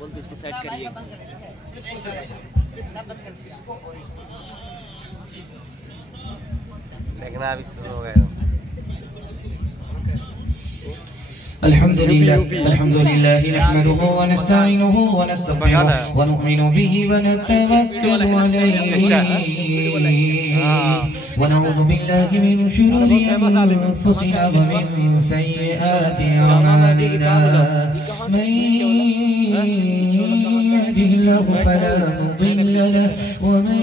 बोल दो इसको सेट करिए। देखना अभी शुरू हो गया। अल्हम्दुलिल्लाह नहमदुहु व नस्तईनुहु व नस्तगफिरुहु व नु'मिनु बिही व नतवक्कलु अलैहि व नऊज़ु बिल्लाहि मिन शुरूरि अनफुसिना व मिन सय्यिआति अअमालिना मन यहदिहिल्लाहु फला मुदिल्ल लहु व मन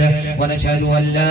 लहु व नशहदु अन ला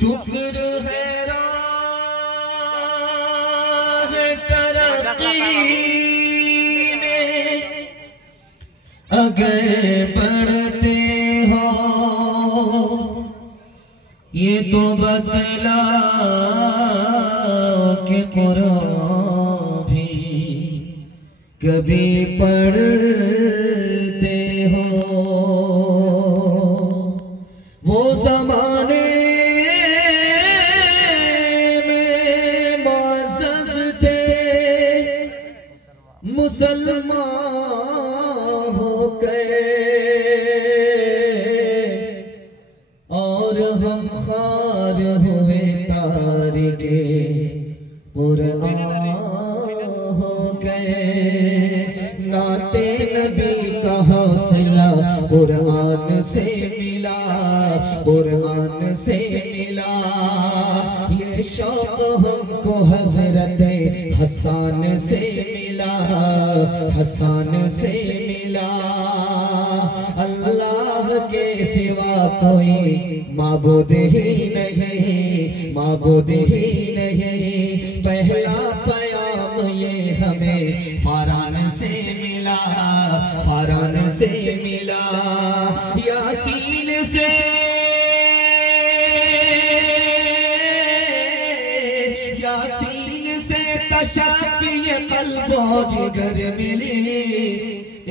शुक्र है राह तरक्की में अगर पढ़ते हो ये तो बतला के कुरान भी कभी पढ़ते हो वो ज़माने में मुअज़्ज़ज़ थे मुसलमान हो गए और हम खार हुए तारिके कुरान हो गए। नाते नबी का हौसला कुरान से मिला कुरान से मिला। ये शौक हमको हजरत हसन से मिला हसन से मिला। अल्लाह के सिवा कोई माबूद ही नहीं माबूद ही नहीं। पहला पयाम ये हमें फारान से मिला फारान से मिला। यासीन से यासीन से तशाफी क़ल्बो जिगर मिली।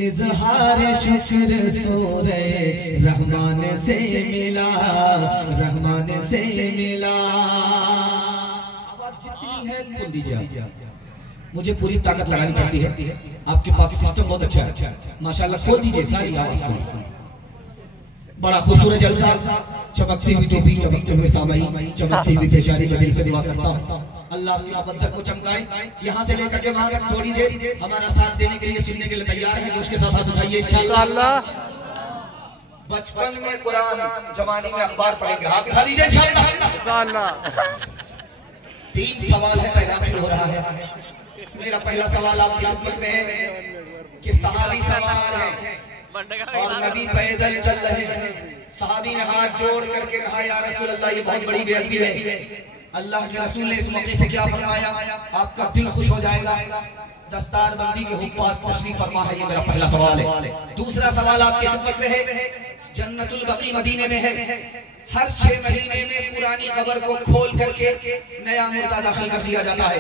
इज़हार शुक्र सूरे रहमान से मिला रहमान से मिला। आवाज जितनी है खोल दीजिए आप। मुझे पूरी ताकत लगानी पड़ती है। आपके पास सिस्टम बहुत अच्छा है माशाल्लाह। खोल दीजिए सारी आवाज को। बड़ा खूबसूरत जलसा। चमकती हुई टोपी चमकते हुए सामाई चमकती हुई पेशानी का दिल से दुआ करता हूँ अल्लाह आपकी मुक़द्दर को चमकाए। यहाँ से लेकर के वहां तक थोड़ी देर हमारा साथ देने के लिए सुनने के लिए तैयार है जो उसके साथ हाथ उठाइए इंशाअल्लाह। बचपन में कुरान जवानी में अखबार पढ़ेंगे हाथ उठा लीजिए इंशाअल्लाह। 3 सवाल है पैगाम शुरू हो रहा है। मेरा पहला सवाल आपकी खिदमत में है कि सहाबी सवार है और नबी पैदल चल रहे हैं। सहाबी ने हाथ जोड़ करके कहा या रसूल अल्लाह ये बहुत बड़ी बेअदबी है। अल्लाह के रसूल ने इस मौके से क्या फरमाया आपका दिल खुश हो जाएगा। दस्तार बंदी के हुफ्फाज तशरीफ फरमा है। ये मेरा पहला सवाल है। दूसरा सवाल आपकी खिदमत में है जन्नतुल बकी मदीने में है। हर 6 महीने में पुरानी कब्र को खोल करके नया मुर्दा दाखिल कर दिया जाता है।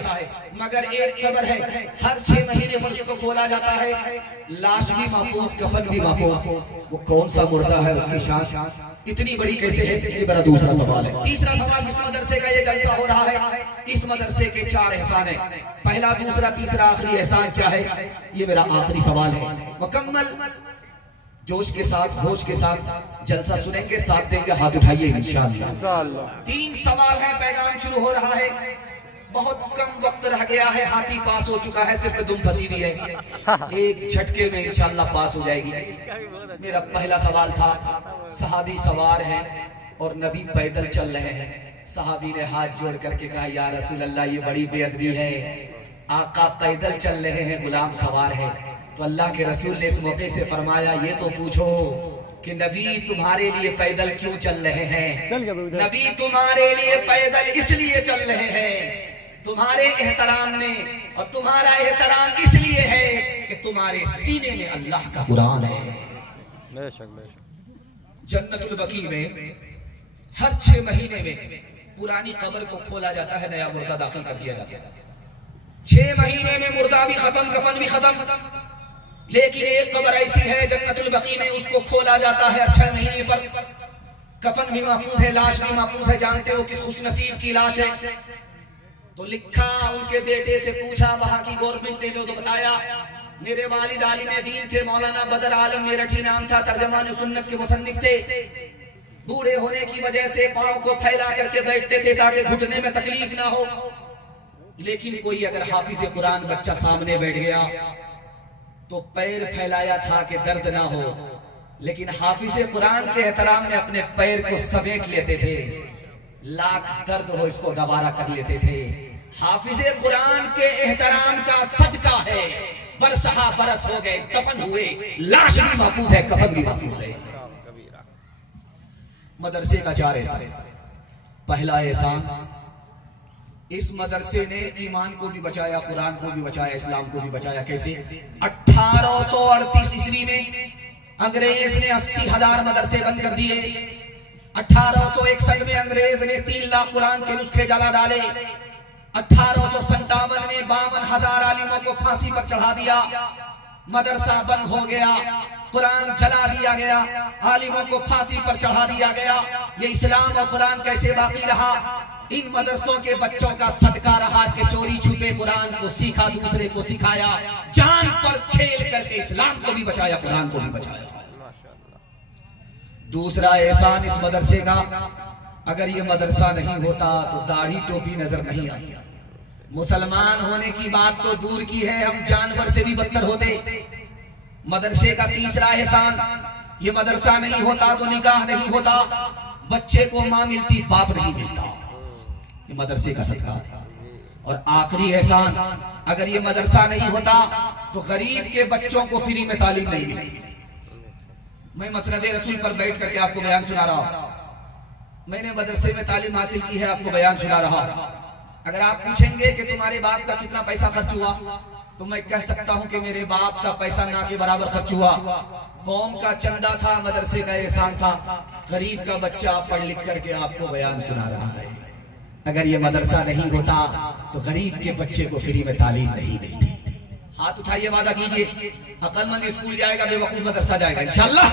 मगर एक कब्र है हर 6 महीने पर उसको खोला जाता है। लाश भी महफूज कफन भी महफूज। वो कौन सा मुर्दा है उसकी शान इतनी बड़ी कैसे है? ये मेरा दूसरा सवाल है। तीसरा सवाल जिस मदरसे का ये जलसा हो रहा है इस मदरसे के 4 एहसान है। पहला दूसरा तीसरा आखिरी एहसान क्या है? ये मेरा आखिरी सवाल है। मुकम्मल जोश के साथ, होश के साथ जलसा सुनेंगे, साथ देंगे, हाथ उठाइए इंशाअल्लाह। 3 सवाल है, पैगाम शुरू हो रहा है। बहुत कम वक्त रह गया है, हाथी पास हो चुका है, सिर्फ दुम फंसी भी है। एक झटके में इंशाअल्लाह पास हो जाएगी। मेरा पहला सवाल था, सहाबी सवार है और नबी पैदल चल रहे हैं। सहाबी ने हाथ जोड़ करके कहा, या रसूल अल्लाह, ये बड़ी बेअदबी है, आका पैदल चल रहे हैं, गुलाम सवार है। तो अल्लाह के रसूल ने इस मौके से फरमाया, ये तो पूछो कि नबी तुम्हारे लिए पैदल क्यों चल रहे हैं? नबी तुम्हारे लिए पैदल इसलिए चल रहे हैं तुम्हारे एहतराम में, और तुम्हारा एहतराम इसलिए है कि तुम्हारे सीने में अल्लाह का कुरान है। जन्नतुल बकी में हर 6 महीने में पुरानी कब्र को खोला जाता है, नया मुर्दा दाखिल कर दिया जाता है। 6 महीने में मुर्दा भी खत्म, कफन भी खत्म। लेकिन एक कब्र ऐसी है जन्नतुल बकी में, उसको खोला जाता है 6 महीने पर। कफन भी महफूज है, लाश भी महफूज है। जानते हो किस खुशनसीब की लाश है? तो लिखा, उनके बेटे से पूछा, वहां की गवर्नमेंट ने जो बताया, मेरे वालिद आलिम दीन थे, मौलाना बदर आलम मेरठी नाम था, तर्जमान सुन्नत के मुसन्निफ थे। बूढ़े होने की वजह से पांव को फैला करके बैठते थे ताकि घुटने में तकलीफ ना हो। लेकिन कोई अगर हाफिज कुरान बच्चा सामने बैठ गया तो पैर फैलाया था कि दर्द ना हो, लेकिन हाफिज कुरान के एहतराम में अपने पैर को समेट लेते थे, लाख दर्द हो इसको दोबारा कर लेते थे। हाफिज कुरान के एहतराम का सदका है, बरसहा बरस हो गए, दफन हुए, लाश भी महफूज है, कफन भी महफूज है। मदरसे का 4 एहसान। पहला एहसान, इस मदरसे ने ईमान को भी बचाया, कुरान को भी बचाया, इस्लाम को भी बचाया। कैसे? 1838 ईस्वी में अंग्रेज ने 80,000 मदरसे बंद कर दिए। 1861 में अंग्रेज ने 3 लाख कुरान के नुस्खे जला डाले। 1857 में 52,000 आलिमों को फांसी पर चढ़ा दिया। मदरसा बंद हो गया, कुरान जला दिया गया, आलिमों को फांसी पर चढ़ा दिया गया। ये इस्लाम और कुरान कैसे बाकी रहा? इन मदरसों के बच्चों का सदका रहा कि चोरी छुपे कुरान को सीखा, दूसरे को सिखाया, जान पर खेल करके इस्लाम को भी बचाया, कुरान को भी बचाया। दूसरा एहसान इस मदरसे का, अगर ये मदरसा नहीं होता तो दाढ़ी टोपी नजर नहीं आई। मुसलमान होने की बात तो दूर की है, हम जानवर से भी बदतर होते। मदरसे का तीसरा एहसान, ये मदरसा नहीं होता तो निकाह नहीं होता, बच्चे को मां मिलती, बाप नहीं मिलता। ये मदरसे का सदका है। और आखिरी एहसान, अगर ये मदरसा नहीं होता तो गरीब के बच्चों को फ्री में तालीम नहीं मिलती। मैं मसनद रसूल पर बैठ करके आपको बयान सुना रहा हूं। मैंने मदरसे में तालीम हासिल की है, आपको बयान सुना रहा। अगर आप पूछेंगे कि तुम्हारे बाप का कितना पैसा खर्च हुआ, तो मैं कह सकता हूं कि मेरे बाप का पैसा ना के बराबर खर्च हुआ। कौम का चंदा था, मदरसे का एहसान था। गरीब का बच्चा पढ़ लिख करके आपको बयान सुना रहा है। अगर ये मदरसा नहीं होता तो गरीब के बच्चे को फ्री में तालीम नहीं मिलती। हाथ उठाइए, वादा कीजिए, अक्लमंद स्कूल जाएगा, बेवकूफ मदरसा जाएगा इंशाअल्लाह।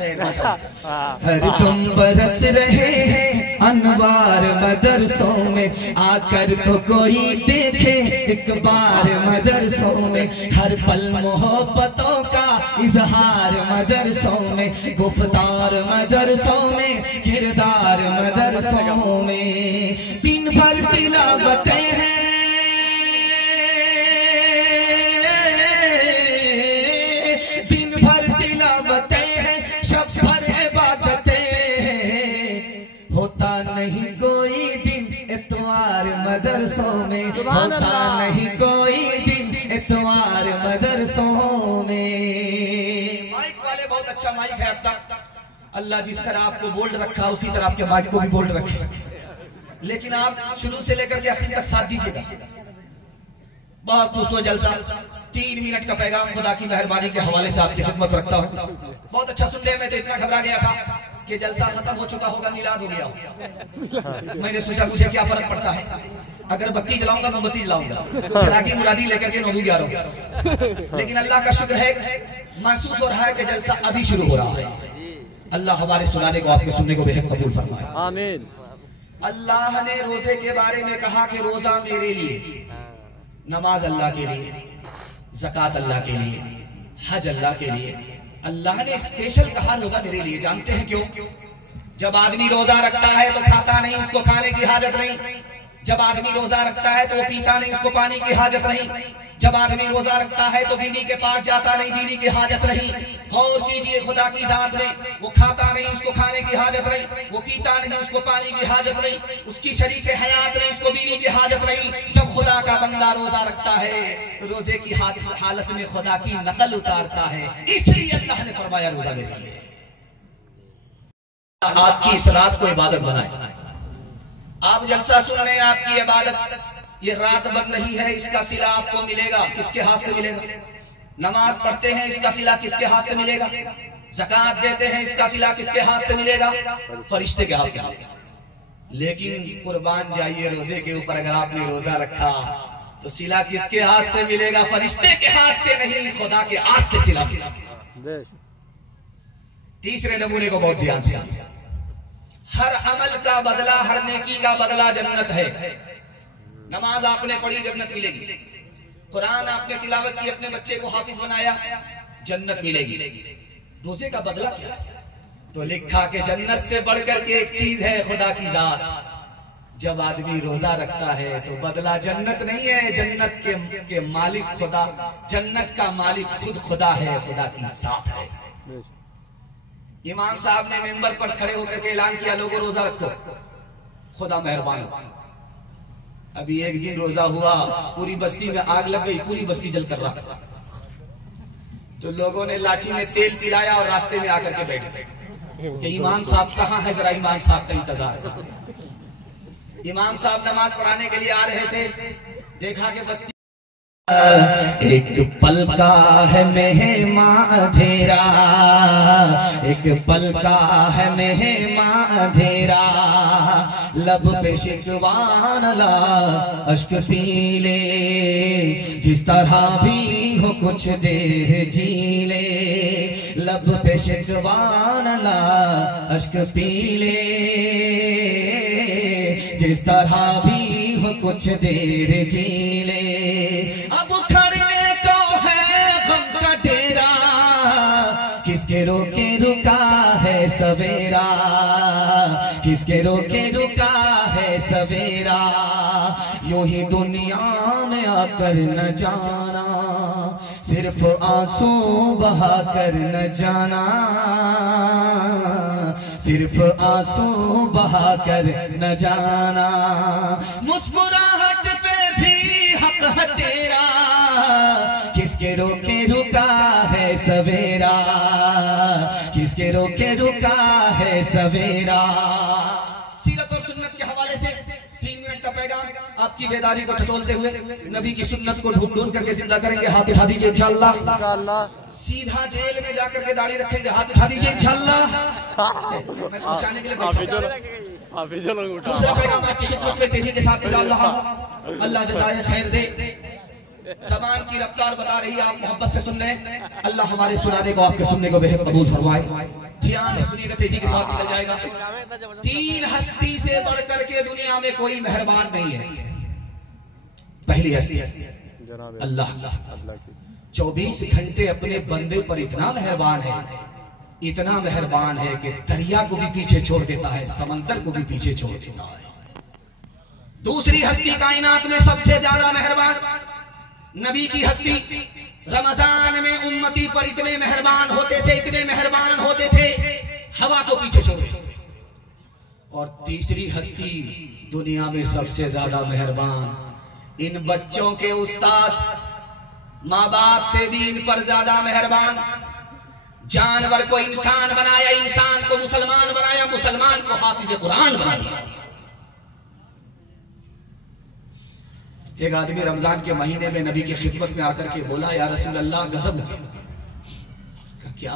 हर तुम बरस रहे हैं अनवार मदरसों में, आकर तो कोई देखे एक बार मदरसों में। हर पल मोहब्बतों का इजहार मदरसों में, गुफ्तार मदरसों में, किरदार मदरसों में। दिन भर तिलावतें हैं, नहीं कोई दिन इतवार मदरसों में, होता नहीं कोई दिन इतवार मदरसों में। माइक वाले बहुत अच्छा माइक है अब तक, अल्लाह जिस तरह आपको बोल्ड रखा उसी तरह आपके माइक को भी बोल्ड रखे, लेकिन आप शुरू से लेकर के आखिर तक साथ दीजिएगा। बहुत खूबसूरत जलसा, 3 मिनट का पैगाम खुदा की मेहरबानी के हवाले से आपकी खिदमत रखता हूँ। बहुत अच्छा सुन लिया, मैं तो इतना घबरा गया था कि जलसा खत्म हो चुका होगा, मिलाद हो गया। मैंने सोचा मुझे क्या फर्क पड़ता है, अगर बत्ती जलाऊंगा मोमबत्ती जलाऊंगा, चिरागी मुरादी लेकर के 9 11 हूँ। लेकिन अल्लाह का शुक्र है, महसूस हो रहा है कि जलसा अभी शुरू हो रहा है। अल्लाह हमारे सुनाने को, आपके सुनने को बेहद कबूल फरमाए, आमीन। अल्लाह ने रोजे के बारे में कहा कि रोजा मेरे लिए, नमाज अल्लाह के लिए, ज़कात अल्लाह के लिए, हज अल्लाह के लिए, अल्लाह ने स्पेशल कहा रोजा मेरे लिए, जानते हैं क्यों? जब आदमी रोजा रखता है तो खाता नहीं, उसको खाने की हाजत नहीं। जब आदमी रोजा रखता है तो वो पीता नहीं, उसको पानी की हाजत नहीं। जब आदमी रोजा रखता है तो बीवी के पास जाता नहीं, बीवी की हाजत नहीं। और कीजिए खुदा की जात में, वो खाता नहीं, उसको खाने की हाजत नहीं। वो पीता नहीं, उसको पानी की हाजत नहीं। उसकी शरीक हयात नहीं, उसको बीवी की हाजत नहीं। जब खुदा का बंदा रोजा रखता है, रोजे की हालत में खुदा की नकल उतारता है। इसलिए अल्लाह ने फरमाया रोजा मेरे लिए। आपकी इस रात को इबादत बनाए। आप जलसा सुन रहे हैं, आपकी इबादत ये रात भर नहीं है, इसका सिला आपको मिलेगा। किसके हाथ से मिलेगा? नमाज पढ़ते हैं, इसका सिला किसके हाथ से मिलेगा? ज़कात देते हैं, इसका सिला किसके हाथ से मिलेगा? फरिश्ते के हाथ से मिलेगा। लेकिन कुर्बान जाइए रोजे के ऊपर, अगर आपने रोजा रखा तो सिला किसके हाथ से मिलेगा? फरिश्ते के हाथ से नहीं, खुदा के हाथ से सिला मिलेगा। तीसरे नमूने को बहुत ध्यान से, हर अमल का बदला, हर नेकी का बदला जन्नत है। नमाज आपने पढ़ी, जन्नत मिलेगी। कुरान आपने तिलावत की, अपने बच्चे को हाफिज बनाया, जन्नत मिलेगी। रोजे का बदला क्या? तो लिखा कि जन्नत से बढ़कर के एक चीज है, खुदा की जात। जब आदमी रोजा रखता है तो बदला जन्नत नहीं है, जन्नत के मालिक खुदा, जन्नत का मालिक खुद खुदा है, खुदा की जात है। इमाम साहब ने मेंबर पर खड़े होकर के ऐलान किया, लोगों रोजा रखो, खुदा मेहरबान हो। अभी एक दिन रोजा हुआ, पूरी बस्ती में आग लग गई, पूरी बस्ती जल कर रहा। तो लोगों ने लाठी में तेल पिलाया और रास्ते में आकर के बैठे कि इमाम साहब कहाँ है, जरा इमाम साहब का इंतजार। इमाम साहब नमाज पढ़ाने के लिए आ रहे थे, देखा कि बस्ती एक पल का है मेहमां अंधेरा, एक पल का है मेहमां अंधेरा। लब पे शिकवान ला अश्क पी ले, जिस तरह भी हो कुछ देर जी ले। लब पे शिकवान ला अश्क पी ले, जिस तरह भी हो कुछ देर जी ले। अब खड़ने को है गम का डेरा, किसके रोके रुका है सवेरा, किसके रोके रुका है सवेरा। यूं ही दुनिया में आकर न जाना, सिर्फ आंसू बहा कर न जाना, सिर्फ आंसू बहा कर न जाना। मुस्कुराहट पे भी हक है तेरा, किसके रोके रुका है सवेरा, किसके रोके रुका है सवेरा। सीरत और सुन्नत के हवाले से 3 मिनट का पैगाम आपकी बेदारी को टटोलते हुए नबी की सुन्नत को ढूंढ ढूंढ करके जिंदा करेंगे। हाथ उठा दीजिए इंशाअल्लाह। सीधा जेल में जाकर के दाढ़ी रखेंगे, हाथ उठा दीजिए इंशाअल्लाह। मैं पहुंचाने के लिए दूसरा पैगाम आपकी खिदमत में तेजी के साथ डाल रहा हूं। अल्लाह जज़ाए खैर दे। ज़बान की रफ्तार बता रही है, आप मोहब्बत से सुन रहे हैं। अल्लाह हमारे सुनाने को, आपके सुनने को बेहद कबूल फरमाए। ध्यान से सुनिएगा, तेजी के साथ निकल जाएगा। 3 हस्ती से बढ़कर के दुनिया में कोई मेहरबान नहीं है। पहली हस्ती अल्लाह, 24 घंटे अपने बंदे पर इतना मेहरबान है, इतना मेहरबान है कि दरिया को भी पीछे छोड़ देता है, समंदर को भी पीछे छोड़ देता है। दूसरी हस्ती कायनात में सबसे ज्यादा मेहरबान नबी की हस्ती। रमजान में उम्मती पर इतने मेहरबान होते थे, इतने मेहरबान होते थे, हवा को पीछे छोड़ देते। और तीसरी हस्ती दुनिया में सबसे ज्यादा मेहरबान इन बच्चों के उस्ताद, माँ बाप से भी इन पर ज्यादा मेहरबान। जानवर को इंसान बनाया, इंसान को मुसलमान बनाया, मुसलमान को हाफिज कुरान बना दिया। एक आदमी रमजान के महीने में नबी की खिदमत में आकर के बोला, या रसूल अल्लाह गजब हो गया। क्या?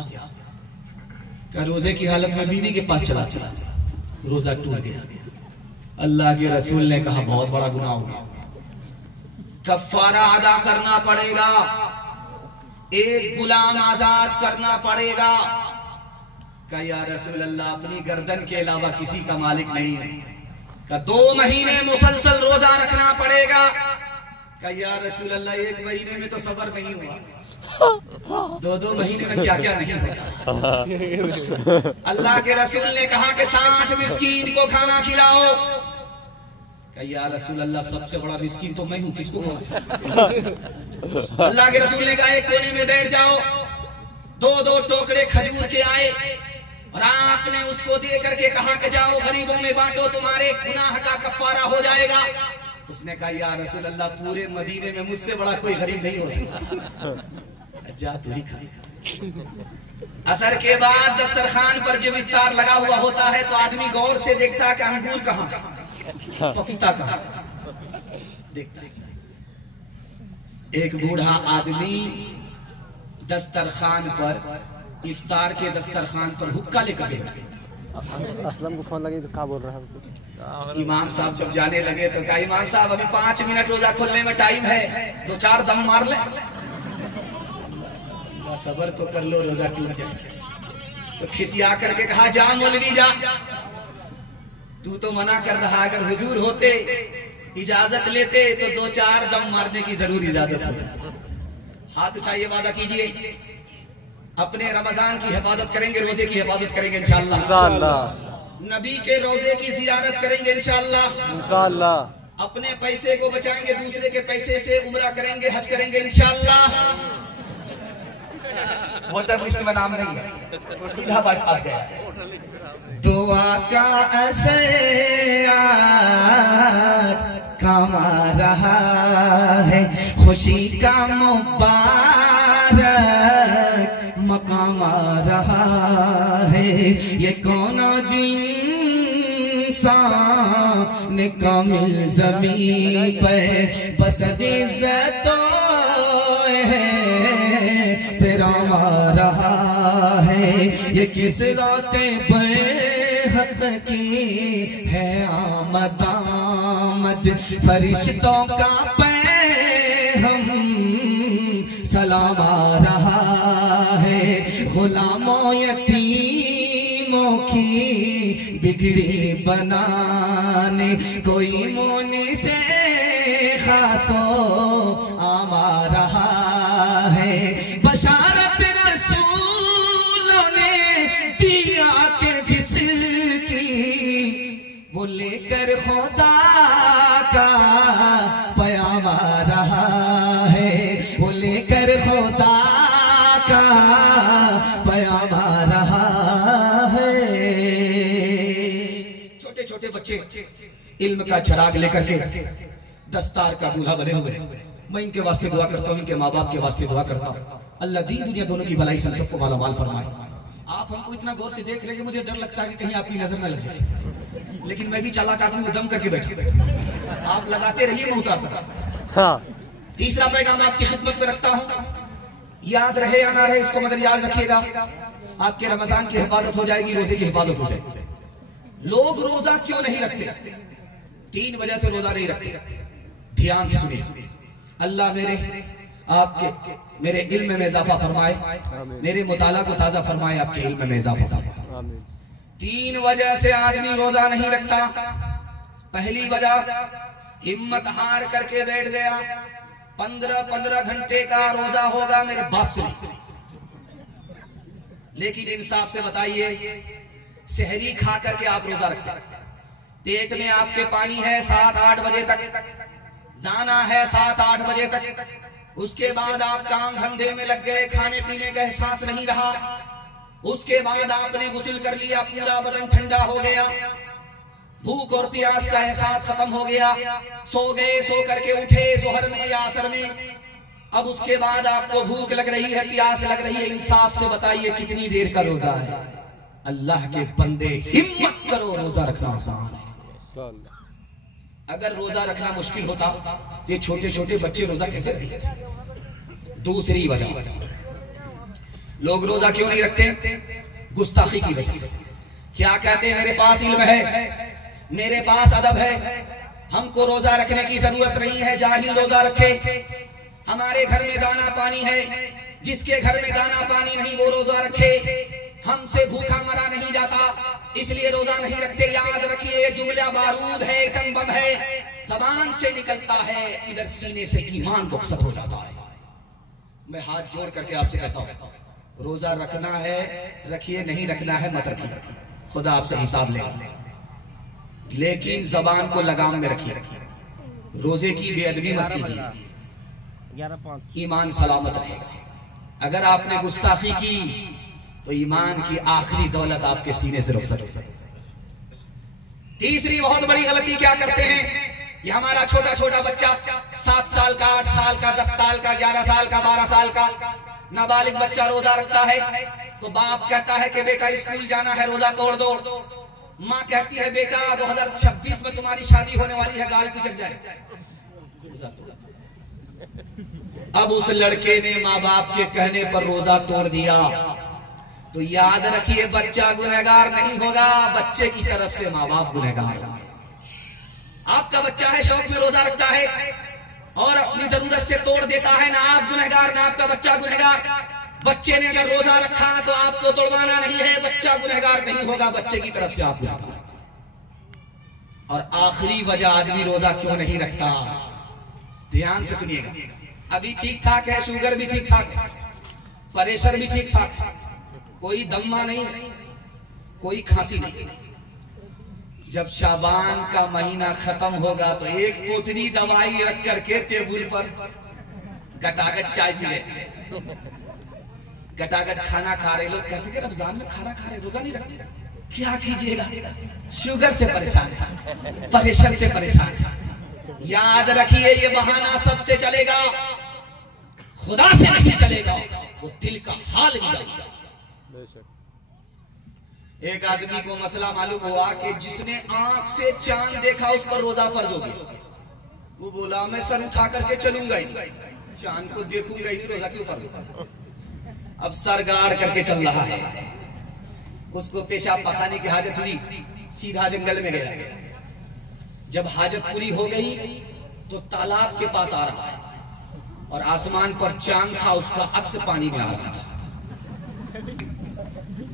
क्या रोजे की हालत में बीवी के पास चला गया, रोजा टूट गया। अल्लाह के रसूल ने कहा बहुत बड़ा गुनाह हो गया, कफ्फारा अदा करना पड़ेगा, एक गुलाम आजाद करना पड़ेगा। कहा या रसूल अल्लाह अपनी गर्दन के अलावा किसी का मालिक नहीं है। का 2 महीने मुसलसल रोजा रखना पड़ेगा। कहा या रसूल अल्लाह 1 महीने में तो सब्र नहीं हुआ, 2-2 महीने में क्या क्या नहीं होगा। अल्लाह के रसूल ने कहा कि 60 मिस्कीन को खाना खिलाओ। कहा या रसूल अल्लाह सबसे बड़ा मिस्कीन तो मैं हूँ, किसको खाऊं? अल्लाह के रसूल ने कहा एक कोने में बैठ जाओ, 2-2 टोकरे खजूर के आए और आपने उसको दे करके कहा कि जाओ गरीबों में बांटो, तुम्हारे गुनाह का कफारा हो जाएगा। उसने कहा या रसूल अल्लाह पूरे मदीने में मुझसे बड़ा कोई गरीब नहीं हो सकता, जा तू ही खा। असर के बाद दस्तरखान पर जब इफ्तार लगा हुआ होता है तो आदमी गौर से देखता है कि अंगूर कहाँ है, पपीता कहाँ देखता है। एक बूढ़ा आदमी दस्तरखान पर, इफ्तार के दस्तरखान पर हुक्का लेकर बैठ गया। असलम को फोन लगी तो क्या बोल रहा है? इमाम साहब जब जाने लगे तो कहा इमाम साहब अभी 5 मिनट रोजा खोलने में टाइम है, 2-4 दम मार ले। सबर तो कर लो, रोजा टूट जाए। तो खिसिया करके कहा जा मौलवी जा, तू तो मना कर रहा, अगर हुजूर होते इजाजत लेते तो 2-4 दम मारने की जरूर इजाजत होती। हाथ उठाइए, वादा कीजिए अपने रमजान की हिफाजत करेंगे, रोजे की हिफाजत करेंगे इंशाअल्लाह। नबी के रोजे की जियारत करेंगे इंशाअल्लाह। अपने पैसे को बचाएंगे, दूसरे के पैसे से उम्रा करेंगे, हज करेंगे इंशाअल्लाह। वोटर लिस्ट में नाम नहीं है, सीधा बाईपास गया। दुआ का असर आज कमा रहा है, खुशी का मुबारक मकाम आ रहा है। ये कौन इंसान कामिल ज़मीन पे बस इज़्ज़तों है तेरा आ रहा है। ये किस राते बेहद की है आमद फरिश्तों का पैगम सलाम आ रहा है। गुलामों यतीमों की बिगड़ी बनाने कोई मोनी से खासो आमा रहा है। बशारत रसूलों ने दिया के जिसकी वो लेकर खुदा का पैगाम आ रहा है। वो लेकर खुदा का पैगाम आ रहा है। छोटे छोटे बच्चे इल्म का चिराग लेकर के दस्तार का दूल्हा बने हुए हैं। मैं इनके वास्ते दुआ करता हूँ, इनके माँ बाप के वास्ते दुआ करता हूँ, अल्लाह दीन दुनिया दोनों की भलाई से सबको माला माल फरमाए। आप हमको इतना गौर से देख रहे कि मुझे डर लगता है कि कहीं आपकी नजर न लग जाए, लेकिन मैं भी चालाक आदमी दम करके बैठे। आप लगाते रहिए, मैं उतारता। हाँ। तीसरा पैगाम आपकी खिदमत में रखता हूँ, याद रहे या ना रहे इसको मगर याद रखिएगा, आपके रमजान की हिफाजत हो जाएगी, रोजे की हिफाजत हो जाएगी। लोग रोजा क्यों नहीं रखते? 3 वजह से रोजा नहीं रखते। ध्यान से सुनिए। अल्लाह मेरे इल्म में इजाफा फरमाए, मेरे मुताला को ताजा फरमाए, आपके इल्म में इजाफा फरमाए। 3 वजह से आदमी रोजा नहीं रखता। पहली वजह, हिम्मत हार करके बैठ गया, 15 घंटे का रोजा होगा मेरे बाप से नहीं। लेकिन इंसाफ से बताइए, सहरी खा करके आप रोजा रखते हैं, पेट में आपके पानी है 7-8 बजे तक, दाना है 7-8 बजे तक, उसके बाद आप काम धंधे में लग गए, खाने पीने का एहसास नहीं रहा, उसके बाद आपने गुस्ल कर लिया, पूरा बदन ठंडा हो गया, भूख और प्यास का एहसास खत्म हो गया, सो गए, सो करके उठे जोहर में या असर में, अब उसके बाद आपको भूख लग रही है, प्यास लग रही है। इंसाफ से बताइए कितनी देर का रोजा है? अल्लाह के बंदे हिम्मत करो, रोजा रखना आसान है। अगर रोजा रखना मुश्किल होता तो ये छोटे छोटे बच्चे रोजा कैसे रखते? दूसरी वजह, लोग रोजा क्यों नहीं रखते? गुस्ताखी की वजह से। क्या कहते हैं? मेरे पास इल्म है, मेरे पास अदब है, हमको रोजा रखने की जरूरत नहीं है, जाहिल रोजा रखे। हमारे घर में दाना पानी है, जिसके घर में दाना पानी नहीं वो रोजा रखे। हमसे भूखा मरा नहीं जाता, इसलिए रोजा नहीं रखते। याद रखिए, जुमला बारूद है, एटम बम है, जबान से निकलता है, इधर सीने से ईमान रुखसत हो जाता है। मैं हाथ जोड़ करके आपसे कहता हूं, रोजा रखना है रखिए, नहीं रखना है मत रखिए, खुदा आपसे हिसाब लेगा। लेकिन जबान को लगाम में रखिए, रोजे की बेअदबी मत कीजिए, ईमान सलामत रहेगा। अगर आपने गुस्ताखी की तो ईमान की आखिरी दौलत आपके सीने से रुक सकती है। तीसरी बहुत बड़ी गलती क्या करते हैं, ये हमारा छोटा छोटा बच्चा 7 साल का, 8 साल का, 10 साल का, 11 साल का, 12 साल का नाबालिग बच्चा रोजा रखता है तो बाप कहता है कि बेटा स्कूल जाना है, रोजा तोड़ दो। माँ कहती है बेटा 2026 में तुम्हारी शादी होने वाली है, गाल पिचक जाए। अब उस लड़के ने माँ बाप के कहने पर रोजा तोड़ दिया तो याद रखिए बच्चा गुनहगार नहीं होगा, बच्चे की तरफ से माँ बाप गुनहगार होंगे। आपका बच्चा है, शौक में रोजा रखता है और अपनी जरूरत से तोड़ देता है, ना आप गुनहगार ना आपका बच्चा गुनहगार। बच्चे ने अगर रोजा रखा तो आपको तोड़वाना नहीं है, बच्चा गुनहगार नहीं होगा, बच्चे की तरफ से आप गुनहगार। और आखिरी वजह आदमी रोजा क्यों नहीं रखता, ध्यान से सुनिएगा। अभी ठीक ठाक है, शुगर भी ठीक ठाक है, प्रेशर भी ठीक ठाक है, कोई दम्मा नहीं है, कोई खांसी नहीं। जब शाबान का महीना खत्म होगा तो एक पोटली दवाई रख करके टेबल पर गटागट चाय पी रहे, गटागट खाना खा रहे। लोग कहते हैं रमजान में खाना खा रहे, रोजा नहीं रखते, क्या कीजिएगा, शुगर से परेशान है, प्रेशर से परेशान है। याद रखिए ये बहाना सबसे चलेगा, खुदा से नहीं चलेगा, वो दिल का हाल बिगाड़ेगा। एक आदमी को मसला मालूम हुआ कि जिसने आंख से चांद देखा उस पर रोजा फर्ज हो गया। वो बोला मैं सर उठा करके चलूंगा ही नहीं, चांद को देखूंगा ही नहीं, रोजा क्यों फर्ज होगा। अब सर गाड़ करके चल रहा है, उसको पेशाब पखाने की हाजत हुई, सीधा जंगल में गया। जब हाजत पूरी हो गई तो तालाब के पास आ रहा है और आसमान पर चांद था, उसका अक्स पानी में आ रहा था।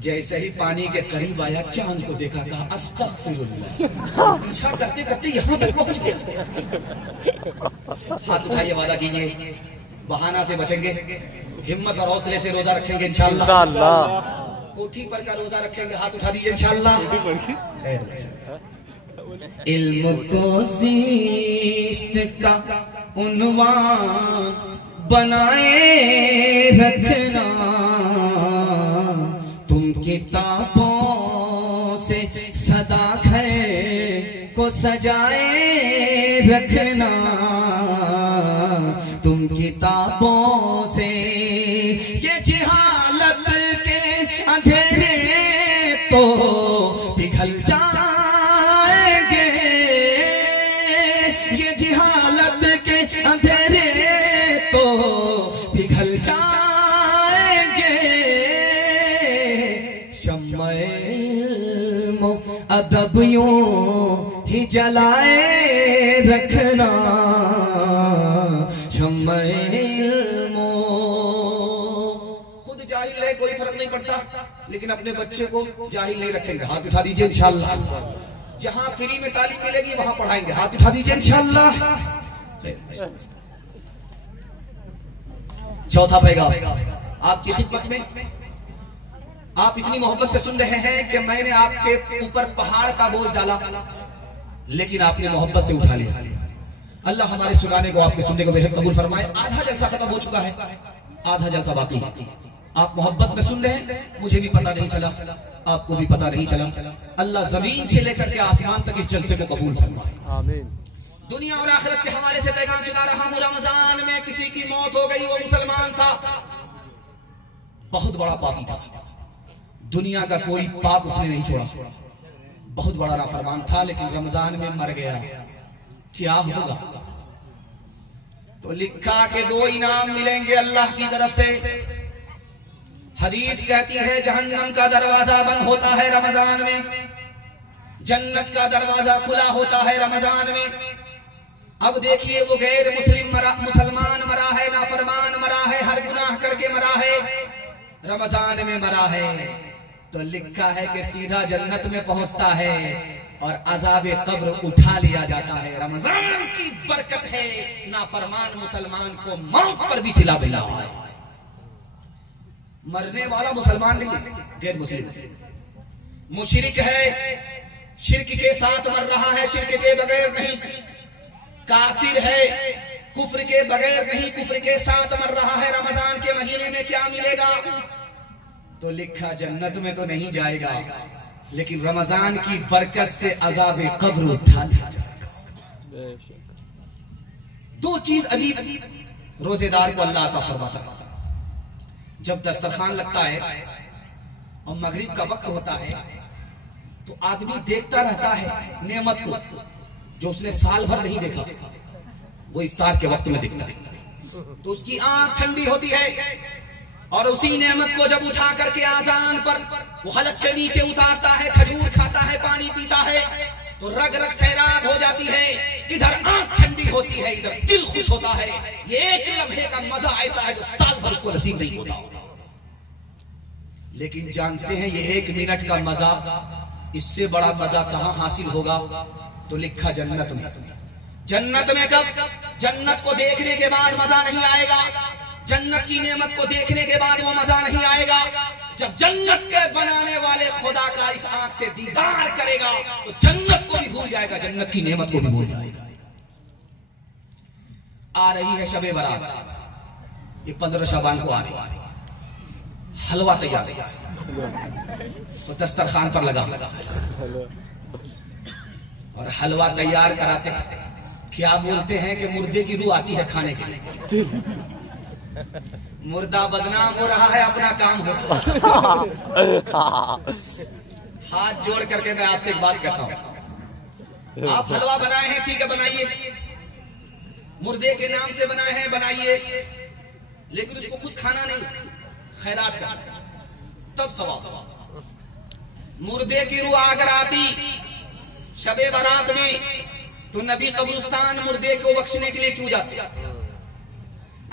जैसे ही पानी के करीब आया, चांद को देखा, कहा अस्तगफिरुल्लाह, पीछा करते करते यहां तक पहुंच गया। हाथ उठाइए, वादा कीजिए बहाना से बचेंगे, हिम्मत और हौसले से रोजा रखेंगे इंशाअल्लाह। कोठी पर का रोजा रखेंगे, हाथ उठा दीजिए इंशाअल्लाह। इल्म को ज़ीस्त का उन्वान बनाए रखना, तुम किताबों से सदा घर को सजाए रखना, तुम किताबों से ये जहालत के अंधेरे तो पिघल जाएंगे, ये जहालत के अंधेरे तो पिघल जाएंगे। शम्मे इल्म अदब यूं ही जलाए रखना, शम्मे इल्म। खुद जाहिल है, कोई फर्क नहीं पड़ता, लेकिन अपने बच्चे को जाहिल नहीं रखेंगे, हाथ उठा दीजिए इंशाअल्लाह। जहां फ्री में तालीम मिलेगी वहां पढ़ाएंगे, हाथ उठा दीजिए इंशाअल्लाह। चौथा पैगाम आपकी खिदमत में, आप इतनी मोहब्बत से सुन रहे हैं कि मैंने आपके ऊपर पहाड़ का बोझ डाला, लेकिन आपने मोहब्बत से उठा लिया। अल्लाह हमारे सुनाने को, आपके सुनने को बेहद कबूल फरमाए। आधा जलसा खत्म हो चुका है, आधा जलसा बाकी है। आप मोहब्बत में सुन रहे हैं, मुझे भी पता नहीं चला, आपको भी पता नहीं चला। अल्लाह जमीन से लेकर के आसमान तक इस जलसे को कबूल फरमाए, आमीन। दुनिया और आखिरत के हवाले से पैगाम सुना रहा हूं। रमजान में किसी की मौत हो गई, वो मुसलमान था, बहुत बड़ा पापी था, दुनिया का कोई पाप उसने नहीं छोड़ा, बहुत बड़ा नाफरमान था, लेकिन रमजान में मर गया। क्या होगा? तो लिखा के 2 इनाम मिलेंगे अल्लाह की तरफ से। हदीस कहती है जहन्नम का दरवाजा बंद होता है रमजान में, जन्नत का दरवाजा खुला होता है रमजान में। अब देखिए वो गैर मुसलमान मरा है, नाफरमान मरा है, हर गुनाह करके मरा है, रमजान में मरा है, तो लिखा है कि सीधा जन्नत में पहुंचता है। और अजाब कब्र उठा लिया जाता है। रमजान की बरकत है, नाफरमान मुसलमान को मौत पर भी सिला मिला है। मरने वाला मुसलमान नहीं है, गैर मुस्लिम मुशरिक है, शिर्क के साथ मर रहा है, शिर्क के बगैर नहीं। काफिर है, कुफ्र के बगैर नहीं, कुफ्र के साथ मर रहा है। रमजान के महीने में क्या मिलेगा? तो लिखा जन्नत में तो नहीं जाएगा, लेकिन रमजान की बरकत से अजाब कब्र उठा लिया जाएगा। दो चीज अजीब रोजेदार को अल्लाह अता फरमाता है। जब दस्तरखान लगता है और मगरिब का वक्त होता है तो आदमी देखता रहता है नेमत को, जो उसने साल भर नहीं देखा, वो इफ्तार के वक्त में देखता है तो उसकी आंख ठंडी होती है। और उसी नेमत को जब उठा करके आजान पर वो हलक के नीचे उतारता है, खजूर खाता है, पानी पीता है, तो रग रग सैराब हो जाती है। इधर आंख ठंडी होती है, इधर दिल खुश होता है। ये एक लम्हे का मजा ऐसा है जो साल भर उसको नसीब नहीं होता। लेकिन जानते हैं ये एक मिनट का मजा, इससे बड़ा मजा कहां हासिल होगा? तो लिखा जन्नत में। जन्नत में कब? जन्नत को देखने के बाद मजा नहीं आएगा, जन्नत की नेमत को देखने के बाद वो मजा नहीं आएगा। जब जन्नत के बनाने वाले खुदा का इस आंख से दीदार करेगा तो जन्नत को भी भूल जाएगा, जन्नत की नेमत को भी भूल जाएगा। आ रही है शबे बारात, ये 15 शाबान को आ रही है। हलवा तैयार तो दस्तरखान पर लगा और हलवा तैयार कराते हैं। क्या बोलते हैं कि मुर्दे की रूह आती है खाने के लिए। मुर्दा बदनाम हो रहा है, अपना काम हो रहा है। हाथ जोड़ करके मैं आपसे एक बात करता हूं। आप हलवा बनाए हैं, ठीक है बनाइए, मुर्दे के नाम से बनाए हैं बनाइए, लेकिन उसको खुद खाना नहीं, खैरात करना, तब सवाब। मुर्दे की रूह अगर आती शबे बारात में तो नबी कब्रिस्तान मुर्दे को बख्शने के लिए क्यों जाते?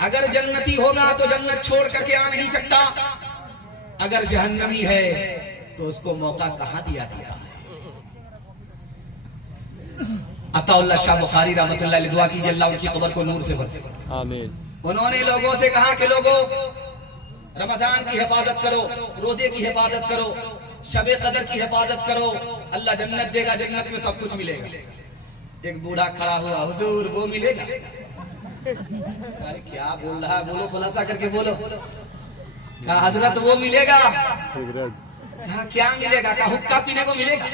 अगर जन्नती होगा तो जन्नत छोड़ करके आ नहीं सकता, अगर जहन्नमी है तो उसको मौका कहां दिया जाता है? अताउल्लाह शाह बुखारी रहमतुल्लाह अलैह दुआ कीजिए अल्लाह उनकी कब्र को नूर से भर दे, आमीन। उन्होंने लोगों से कहा कि लोगों, रमजान की हिफाजत करो, रोजे की हिफाजत करो, शबे कदर की हिफाजत करो, अल्लाह जन्नत देगा, जन्नत में सब कुछ मिलेगा। एक बूढ़ा खड़ा हुआ, हुजूर वो मिलेगा? अरे क्या बोल रहा है, बोलो, खुलासा करके बोलो। कहा हजरत वो मिलेगा। हाँ क्या मिलेगा? कहा हुक्का पीने को मिलेगा।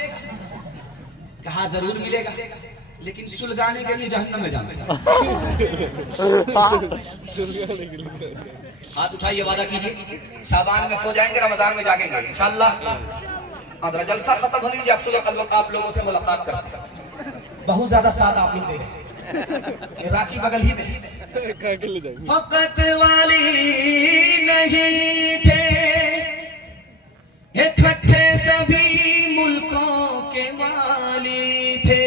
कहा जरूर मिलेगा, लेकिन सुलगाने के लिए जहन्नम में जाना। हाथ उठाइए, वादा कीजिए शाबान में सो जाएंगे, रमजान में जागेंगे इंशाअल्लाह। और जलसा खत्म होने दीजिए, आप लोगों से मुलाकात करते हैं। बहुत ज्यादा साथ आप लोग दे रहे हैं, रांची बगल ही में। फकत वाली नहीं थे, इकट्ठे सभी मुल्कों के वाली थे।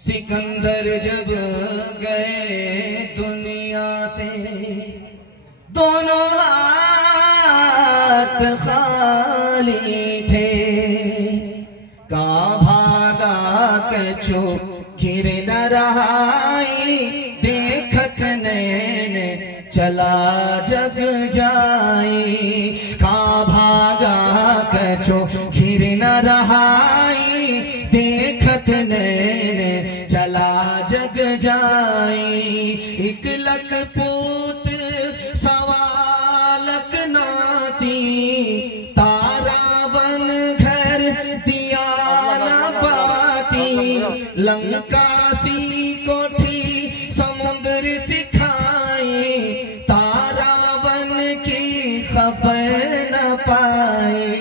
सिकंदर जब गए दुनिया से, दोनों हाथ खाली थे। का भागा कछु गिर न रहाई, देखत नैन चला जग जाई। का भागा कछु गिर न रहाई, देखत नैन चला जग जाई। एक लख पूत सवालक नाती, तारावन घर दिया न पाती। लंकासी कोठी समुद्र सिखाई, तारावन की खबर न पाई।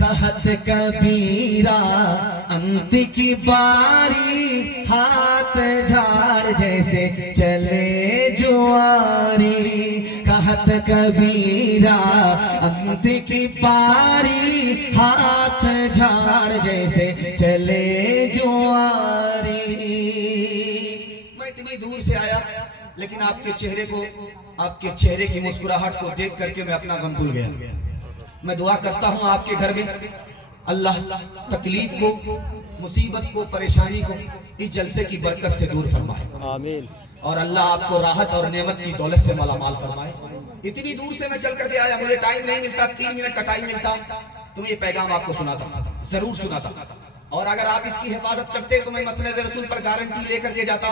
कहत कबीरा अंत की बारी, हाथ झाड़ जैसे चले जुआरी। कहत कबीरा अंत की बारी, हाथ झाड़ जैसे चले जुआरी। मैं इतनी दूर से आया, लेकिन आपके चेहरे को, आपके चेहरे की मुस्कुराहट को देख करके मैं अपना गम भूल गया। मैं दुआ करता हूं आपके घर में अल्लाह तकलीफ को, मुसीबत को, परेशानी को इस जलसे की बरकत से दूर फरमाए। आमीन। और अल्लाह आपको राहत और नेमत की दौलत से मालामाल फरमाए। इतनी दूर से मैं चल करके आया, मुझे टाइम नहीं मिलता, 3 मिनट का टाइम मिलता तो ये पैगाम आपको सुनाता, जरूर सुनाता। और अगर आप इसकी हिफाजत करते तो मैं मसनद रसूल पर गारंटी लेकर के जाता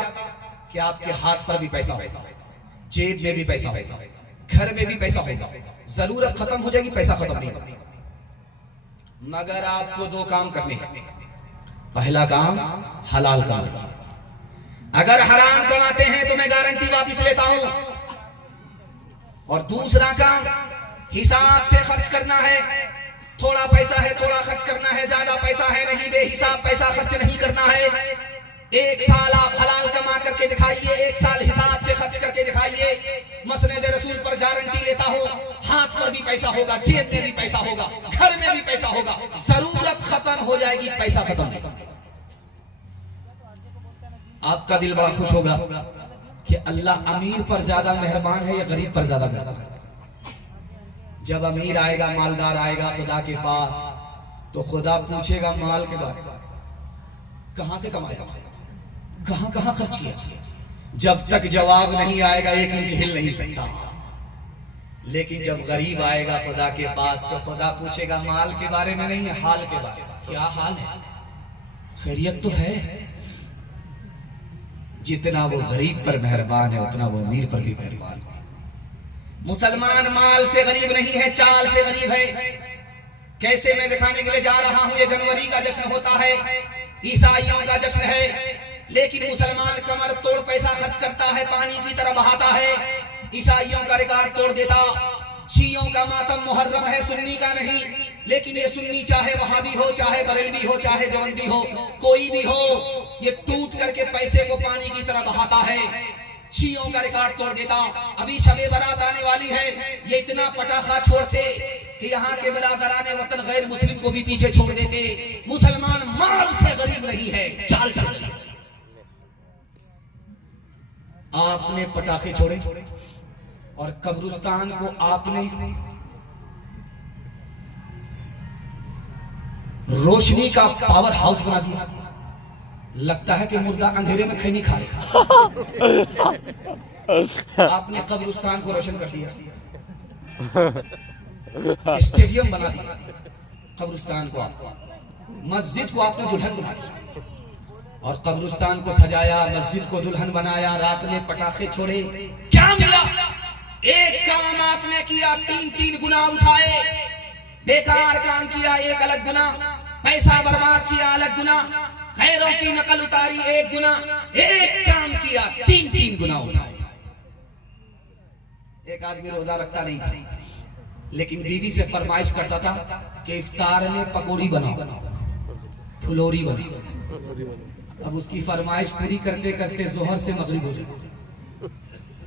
कि आपके हाथ पर भी पैसा होगा, जेब में भी पैसा होगा, घर में भी पैसा होगा। जरूरत खत्म हो जाएगी, पैसा खत्म नहीं होगा। मगर आपको 2 काम करने हैं। पहला काम हलाल कमाना। अगर हराम कमाते हैं तो मैं गारंटी वापस लेता हूं। और दूसरा काम हिसाब से खर्च करना है। थोड़ा पैसा है, थोड़ा खर्च करना है, ज्यादा पैसा है नहीं, बेहिसाब पैसा खर्च नहीं करना है। 1 साल आप हलाल कमा करके दिखाइए, 1 साल हिसाब से खर्च करके दिखाइए। मसनद रसूल पर गारंटी लेता हूं, हाथ पर भी पैसा होगा, जेब में भी पैसा होगा, घर में भी पैसा होगा। जरूरत खत्म हो जाएगी, पैसा खत्म नहीं। आपका दिल बड़ा खुश होगा कि अल्लाह अमीर पर ज्यादा मेहरबान है या गरीब पर ज्यादा मेहरबान है। जब अमीर आएगा, मालदार आएगा खुदा के पास, तो खुदा पूछेगा माल के बारे में, कहां से कमाया, कहां कहां खर्च किया। जब तक जवाब नहीं आएगा 1 इंच हिल नहीं सकता। लेकिन जब गरीब आएगा खुदा के पास तो खुदा पूछेगा माल के बारे में नहीं, हाल के बारे में। क्या हाल है, खैरियत तो है। जितना वो गरीब पर मेहरबान है उतना वो अमीर पर भी मेहरबान है। मुसलमान माल से गरीब नहीं है, चाल से गरीब है। कैसे मैं दिखाने के लिए जा रहा हूं, ये जनवरी का जश्न होता है, ईसाइयों का जश्न है, लेकिन मुसलमान कमर तोड़ पैसा खर्च करता है, पानी की तरह बहाता है। ईसाइयों का रिकॉर्ड तोड़ देता। शियों का मातम मुहर्रम है, सुन्नी का नहीं। लेकिन ये सुन्नी चाहे वहाबी हो, चाहे बरेलवी हो, चाहे देवबंदी हो, कोई भी हो, ये टूट करके पैसे को पानी की तरह बहाता है। शियों का रिकॉर्ड तोड़ देता। अभी शबे बारात आने वाली है, ये इतना पटाखा छोड़ते कि यहाँ के बिरादराने वतन गैर मुस्लिम को भी पीछे छोड़ देते। मुसलमान माल से गरीब नहीं है, चाल चाल। आपने पटाखे छोड़े और कब्रिस्तान को आपने रोशनी का पावर हाउस बना दिया। लगता है कि मुर्दा अंधेरे में खैनी खा रहा। आपने कब्रिस्तान को रोशन कर दिया, स्टेडियम बना दिया कब्रिस्तान को। मस्जिद को आपने दुल्हन बना दिया और कब्रिस्तान को सजाया, मस्जिद को दुल्हन बनाया। रात में पटाखे छोड़े, क्या मिला? एक काम आपने किया, 3 गुना उठाए। बेकार काम किया, 1 अलग गुना। पैसा बर्बाद किया, अलग गुना। खैरों की नकल उतारी, 1 गुना। एक काम किया, 3 गुना उठाए। एक आदमी रोजा रखता नहीं था, लेकिन बीवी से फरमाइश करता था कि इफ्तार में पकौड़ी बनाओ, फुलोरी बनाओ। अब उसकी फरमाइश पूरी करते करते जोहर से मगरिब हो जाए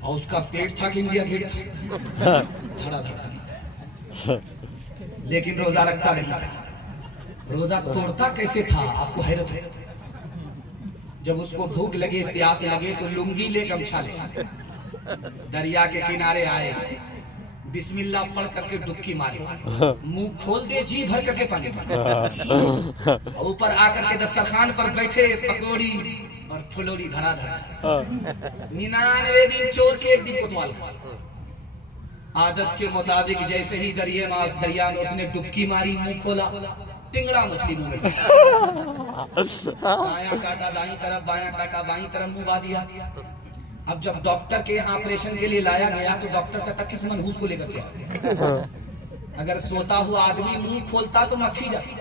और उसका पेट था कि इंडिया गेट था, धड़ा धड़ा। लेकिन रोजा रखता नहीं था। रोजा तोड़ता कैसे था, आपको हैरत है। जब उसको भूख लगे, प्यास लगे तो लुंगी ले, गमछा ले, दरिया के किनारे आए, बिस्मिल्लाह पढ़ करके डुबकी मारे, मुंह खोल दे, जी भर करके पानी पा। ऊपर आकर के दस्तरखान पर बैठे, पकौड़ी और फुलोरी धड़ा धड़ा। 99 दिन चोर के 1 दिन कोतवाल खा। आदत के मुताबिक जैसे ही दरिया में उसने डुबकी मारी, मुंह खोला, टिंगड़ा मछली मुंह में। बायां काटा दाईं तरफ, बायां काटा बाईं तरफ, मुंह बा दिया। अब जब डॉक्टर के यहाँ ऑपरेशन के लिए लाया गया तो डॉक्टर कहता किस मनहूस को लेकर गया। अगर सोता हुआ आदमी मुंह खोलता तो मक्खी जाती,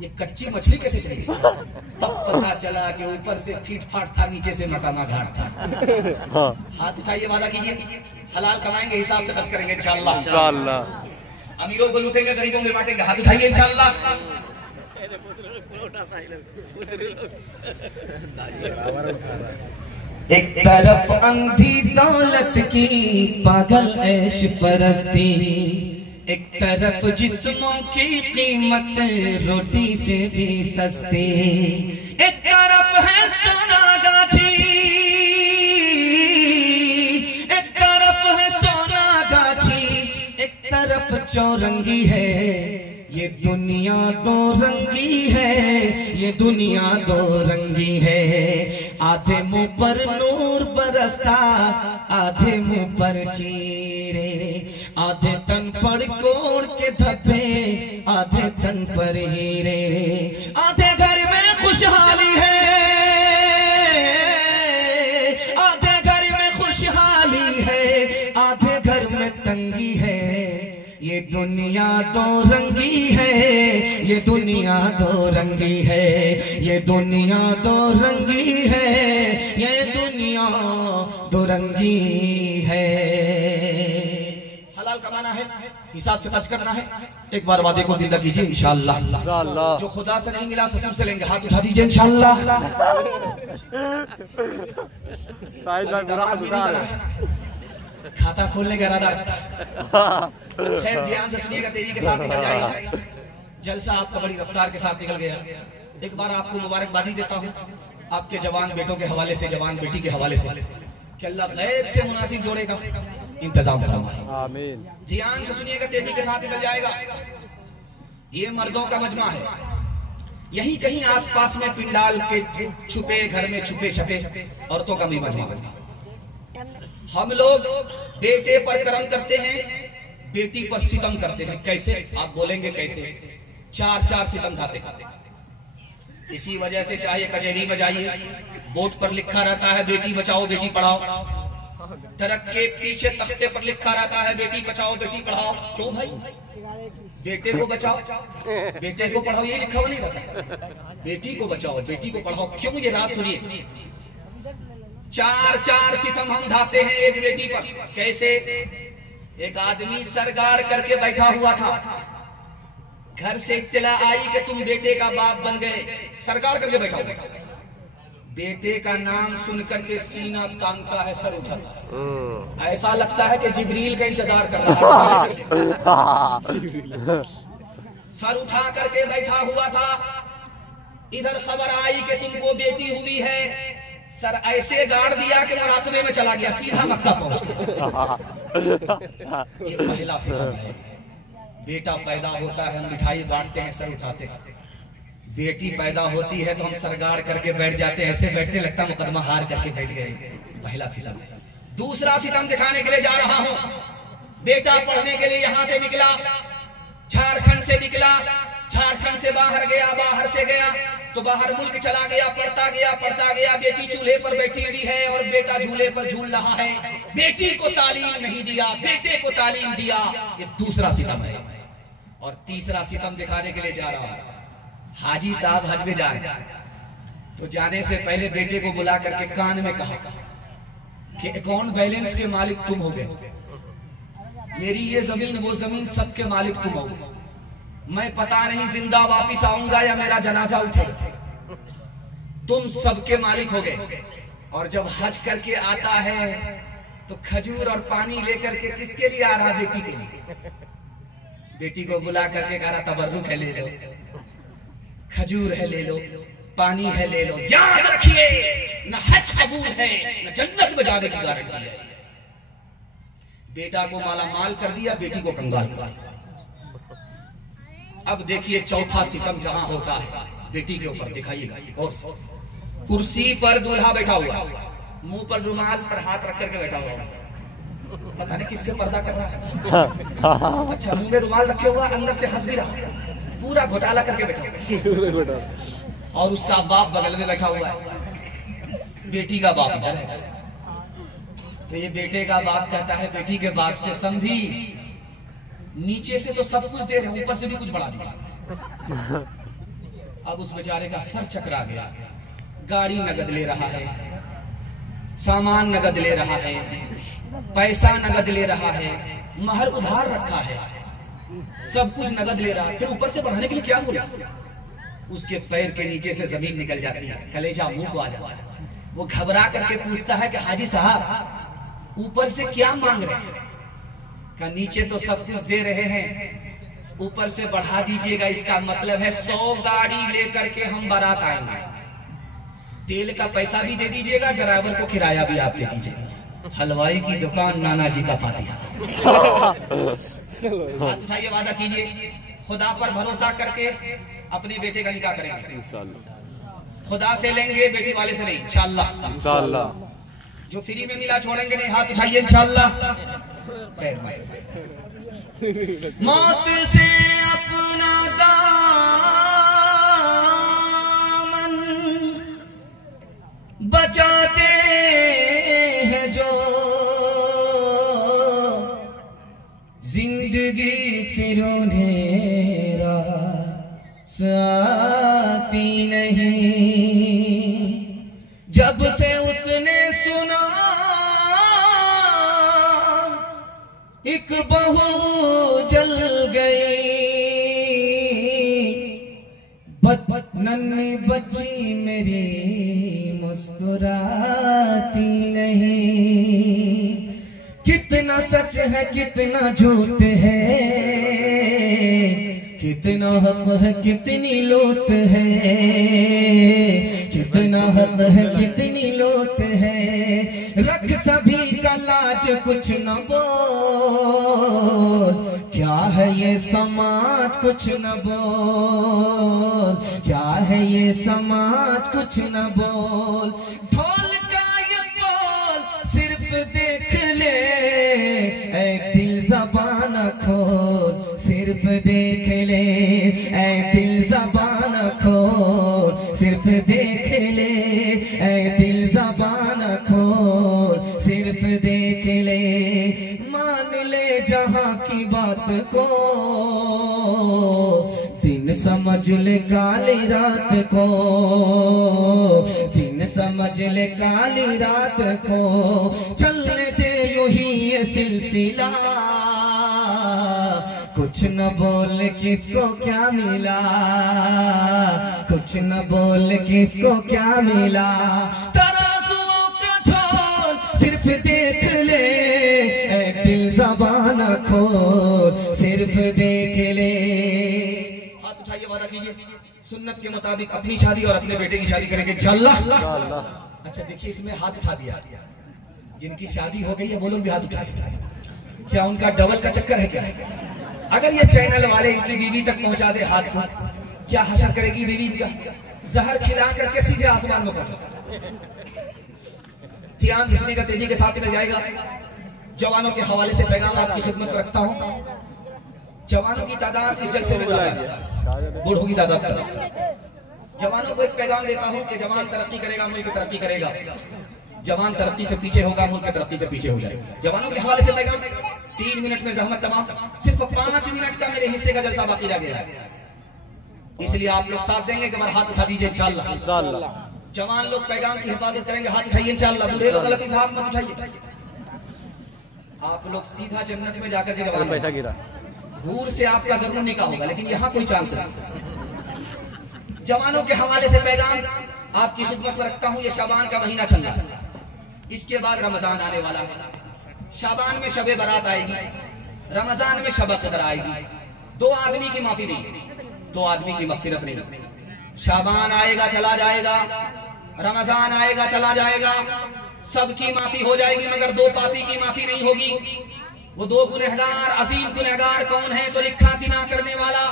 ये कच्ची मछली कैसे चली? तब पता चला कि ऊपर से फीट फाट था, नीचे से मकामा घाट था। हाथ उठाइए, वादा कीजिए, हलाल कमाएंगे, हिसाब से खर्च करेंगे इंशाअल्लाह। अमीरों को लूटेंगे, गरीबों में बांटेंगे। हाथ उठाइए इंशाअल्लाह। एक तरफ अंधी दौलत की पागल ऐश परस्ती, एक तरफ जिस्मों की कीमत रोटी से भी सस्ती। एक तरफ है सोना गाछी, एक तरफ है सोना गाछी, एक तरफ चौरंगी है। ये दुनिया दो रंगी है, ये दुनिया दो रंगी है। आधे मुंह पर नूर बरसता, आधे मुंह पर चीरे। आधे तन पर कोड़ के धब्बे, आधे तन पर हीरे। आधे घर में खुशहाली है, आधे घर में खुशहाली है, आधे घर में तंगी है। ये दुनिया दो रंगी है, ये दुनिया दो रंगी है, ये दुनिया दो रंगी है, ये दुनिया दो रंगी है। हलाल कमाना है, हिसाब से खर्च करना है। एक बार वादे को जिंदा कीजिए इंशाअल्लाह। जो खुदा से नहीं मिला ससुर से लेंगे, हाथ उठा दीजिए इंशाअल्लाह। खाता खोलने का इरादा खैर ध्यान से सुनिएगा, तेजी के साथ निकल जाएगा जलसा आपका, बड़ी रफ्तार के साथ निकल गया। एक बार आपको मुबारकबादी देता हूँ आपके जवान बेटों के हवाले से, जवान बेटी के हवाले से, कि अल्लाह गैब से मुनासिब जोड़ेगा, इंतजाम फरमाए। आमीन। ध्यान से सुनिएगा, तेजी के साथ निकल जाएगा। ये मर्दों का मजमा है, यही कहीं आसपास में पिंडाल के छुपे घर में छुपे छपे औरतों का भी मजमा है। हम लोग बेटे पर करम करते हैं, बेटी पर सितम करते हैं। कैसे? आप बोलेंगे कैसे? चार चार सितम खाते हैं। इसी वजह से चाहे कचहरी में जाइए, बोर्ड पर लिखा रहता है बेटी बचाओ बेटी पढ़ाओ, ट्रक के पीछे तख्ते पर लिखा रहता है बेटी बचाओ बेटी पढ़ाओ। क्यों भाई? बेटे को बचाओ बेटे को पढ़ाओ, ये लिखा हुआ नहीं रहता। बेटी को बचाओ बेटी को पढ़ाओ। क्यों? ये राज सुनिए। चार चार सितम हम ढाते हैं एक बेटी पर। कैसे? एक आदमी सरगाड़ करके बैठा हुआ था, घर से इत्तला आई कि तुम बेटे का बाप बन गए, सरगाड़ करके बैठा हुआ। बेटे का नाम सुनकर के सीना तानता है, सर उठाता है, ऐसा लगता है कि जिब्रील का इंतजार कर रहा है। सर उठा करके बैठा हुआ था, इधर खबर आई कि तुमको बेटी हुई है, सर ऐसे गाड़ दिया कि मुराकबे में चला गया, सीधा मक्का पहुंच गया। ये पहला सितम है। बेटा पैदा होता है, हम मिठाई बांटते हैं, सर उठाते हैं। बेटी पैदा होती है तो हम सरगाड़ करके बैठ जाते हैं, ऐसे बैठते लगता मुकदमा हार करके बैठ गए। पहला सितम है। दूसरा सितम दिखाने के लिए जा रहा हूं। बेटा पढ़ने के लिए यहां से निकला, झारखंड से निकला, झारखंड से बाहर गया, बाहर से गया तो बाहर मुल्क चला गया, पढ़ता गया पढ़ता गया। बेटी चूल्हे पर बैठी हुई है और बेटा झूले पर झूल रहा है। बेटी को तालीम नहीं दिया, बेटे को तालीम दिया। ये दूसरा सितम है। और तीसरा सितम दिखाने के लिए जा रहा हूं। हाजी साहब हज में जा रहे हैं तो जाने से पहले बेटे को बुला करके कान में कहा कि अकाउंट बैलेंस के मालिक तुम हो गए, मेरी ये जमीन वो जमीन सबके मालिक तुम हो गए। मैं पता नहीं जिंदा वापिस आऊंगा या मेरा जनाजा उठेगा, तुम सबके मालिक हो गए। और जब हज करके आता है तो खजूर और पानी लेकर के किसके लिए आ रहा? बेटी के लिए। बेटी को बुला करके कह रहा तबर्रुक है ले लो, खजूर है ले लो, पानी है ले लो। याद रखिए न हज कबूल है न जन्नत में जाने की गारंटी है। बेटा को माला माल कर दिया, बेटी को कंगाल कर दिया। अब देखिए चौथा सितम कहां होता है, बेटी के ऊपर। दिखाइएगा और कुर्सी पर दूल्हा बैठा हुआ, मुंह पर रुमाल पर हाथ रख करके बैठा हुआ, पता नहीं किससे पर्दा कर रहा है। अच्छा, मुंह में रुमाल रखे हुआ, अंदर से हंस भी रहा, पूरा घोटाला करके बैठा। और उसका बाप बगल में बैठा हुआ है, बेटी का बाप इधर है। तो ये बेटे का बाप कहता है बेटी के बाप से, समझी नीचे से तो सब कुछ दे रहे, ऊपर से भी कुछ बढ़ा दिया। अब उस बेचारे का सर चकरा गया। गाड़ी नगद ले रहा है, सामान नगद ले रहा है, पैसा नगद ले रहा है, महर उधार रखा है, सब कुछ नगद ले रहा है, फिर ऊपर से बढ़ाने के लिए क्या बोला? उसके पैर के नीचे से जमीन निकल जाती है, कलेजा मुंह को आ जाता है। वो घबरा करके पूछता है कि हाजी साहब ऊपर से क्या मांग रहे हैं? का नीचे तो सब कुछ दे रहे हैं, ऊपर से बढ़ा दीजिएगा, इसका मतलब है 100 गाड़ी लेकर के हम बारात आएंगे, तेल का पैसा भी दे दीजिएगा, ड्राइवर को किराया भी आप दे दीजिएगा। हलवाई की दुकान नाना जी का फातिहा। हाथ उठाइए, वादा कीजिए, खुदा पर भरोसा करके अपने बेटे का निकाह करेंगे इंशाल्लाह। खुदा से लेंगे, बेटी वाले से नहीं, इंशाल्लाह। इंशाल्लाह। जो फ्री में मिला छोड़ेंगे नहीं, हाथ उठाइए इंशाल्लाह। मौत से अपना दामन बचाते हैं जो, जिंदगी फिर उन्हें रास आती नहीं। जब से उसने सुना एक बहू जल गई, नन्ही बच्ची मेरी मुस्कुराती नहीं। कितना सच है कितना झूठ है, कितना हक है कितनी लूट है, कितना हक है कितनी लूट है। रख सभी का लाज कुछ न बोल, क्या है ये समाज कुछ न बोल, क्या है ये समाज कुछ न बोल। ढोल का ये बोल सिर्फ देख ले, ऐ दिल ज़बान खोल, सिर्फ देख ले, ऐ दिल ज़बान खोल, सिर्फ देख ले, ऐ दिल ज़बान खोल, सिर्फ देख ले। मान ले जहां की बात को, दिन समझ ले काली रात को, दिन समझ ले काली रात को। चलने दे यूं ही ये सिलसिला, कुछ न बोल किसको क्या मिला, कुछ न बोल किसको क्या मिला। तराजुओं का झोल सिर्फ देख ले, ऐ दिल ज़बान खोल, सिर्फ देख ले। हाथ उठाइए, वादा कीजिए सुन्नत के मुताबिक अपनी शादी और अपने बेटे की शादी करेंगे इंशाअल्लाह। अच्छा देखिए, इसमें हाथ उठा दिया, जिनकी शादी हो गई है वो लोग भी हाथ उठाए। क्या उनका डबल का चक्कर है क्या? अगर ये चैनल वाले इनकी बीवी तक पहुंचा दे हाथ को, क्या हशर करेगी बीवी इनका? जहर खिला करके सीधे आसमान में पहुंचा। ध्यान जिसमें का तेजी के साथ निकल जाएगा। जवानों के हवाले से पैगाम आपकी खिदमत में रखता हूं। जवानों की तादाद इस जलसे में ज्यादा है, बूढ़ों की तादाद कम। जवानों को एक पैगाम देता हूं कि जवान तरक्की करेगा, मुल्क तरक्की करेगा। जवान तरक्की से पीछे होगा, मुल्क तरक्की से पीछे हो जाएगा। जवानों के हवाले से पैगाम 3 मिनट में जहमत तमाम। सिर्फ 5 मिनट का मेरे हिस्से का जलसा बाकी रह गया है, इसलिए आप लोग साथ देंगे कि हमारा हाथ उठा दीजिए इंशाअल्लाह। जवान लोग पैगाम की हिफाजत करेंगे, हाथ उठाइए इंशाअल्लाह। बूढ़े लोग गलती से हाथ मत उठाइए। आप लोग सीधा जन्नत में जाकर के जवान पैसा गिरा, घूर से आपका जरूर निकाह होगा, लेकिन यहाँ कोई चांस नहीं। जवानों के हवाले से पैगाम आपकी खिदमत में रखता हूँ। ये शाबान का महीना चल रहा है, इसके बाद रमजान आने वाला है। शाबान में शबे बारात आएगी, रमजान में शब कदर आएगी। 2 आदमी की माफी नहीं है, 2 आदमी की मगफिरत नहीं है। शाबान आएगा चला जाएगा, रमजान आएगा चला जाएगा, सबकी माफी हो जाएगी, मगर 2 पापी की माफी नहीं होगी। वो 2 गुनहगार, अजीम गुनहगार कौन है? तो लिखा जिना करने वाला।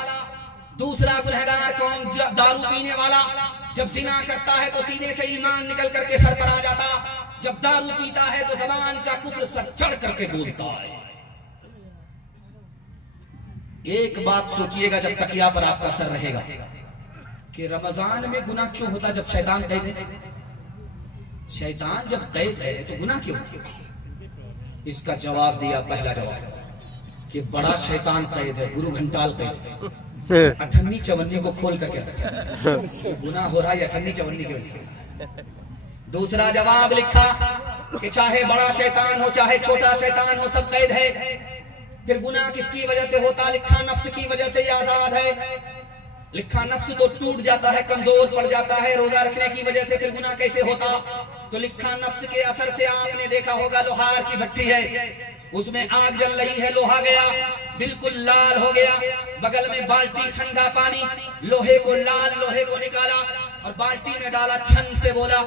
दूसरा गुनहगार कौन? दारू पीने वाला। जब जिना करता है तो सीने से ईमान निकल करके सर पर आ जाता, जब दारू पीता है तो ज़बान का कुफ्र सर चढ़ करके बोलता है। एक बात सोचिएगा जब तकिया पर आपका सर रहेगा कि रमजान में गुनाह क्यों होता? जब शैतान कैद है। शैतान जब कैद है तो गुनाह क्यों? इसका जवाब दिया, पहला जवाब कि बड़ा शैतान कैद है, गुरु घंटाल कैद है। 58 चवन्नी को खोल करके गुनाह हो रहा है 58 चवन्नी की वजह से। दूसरा जवाब लिखा कि चाहे बड़ा शैतान हो चाहे छोटा शैतान हो, सब कैद है। फिर गुनाह किसकी वजह से होता? लिखा नफ्स की वजह से ये आजाद है। लिखा नफ्स तो टूट जाता है, कमजोर पड़ जाता है रोजा रखने की वजह से, फिर गुनाह कैसे होता? तो लिखा नफ्स के असर से आपने देखा होगा लोहार की भट्टी है, उसमें आग जल रही है, लोहा गया बिल्कुल लाल हो गया, बगल में बाल्टी ठंडा पानी, लोहे को निकाला और बाल्टी में डाला, छन से बोला,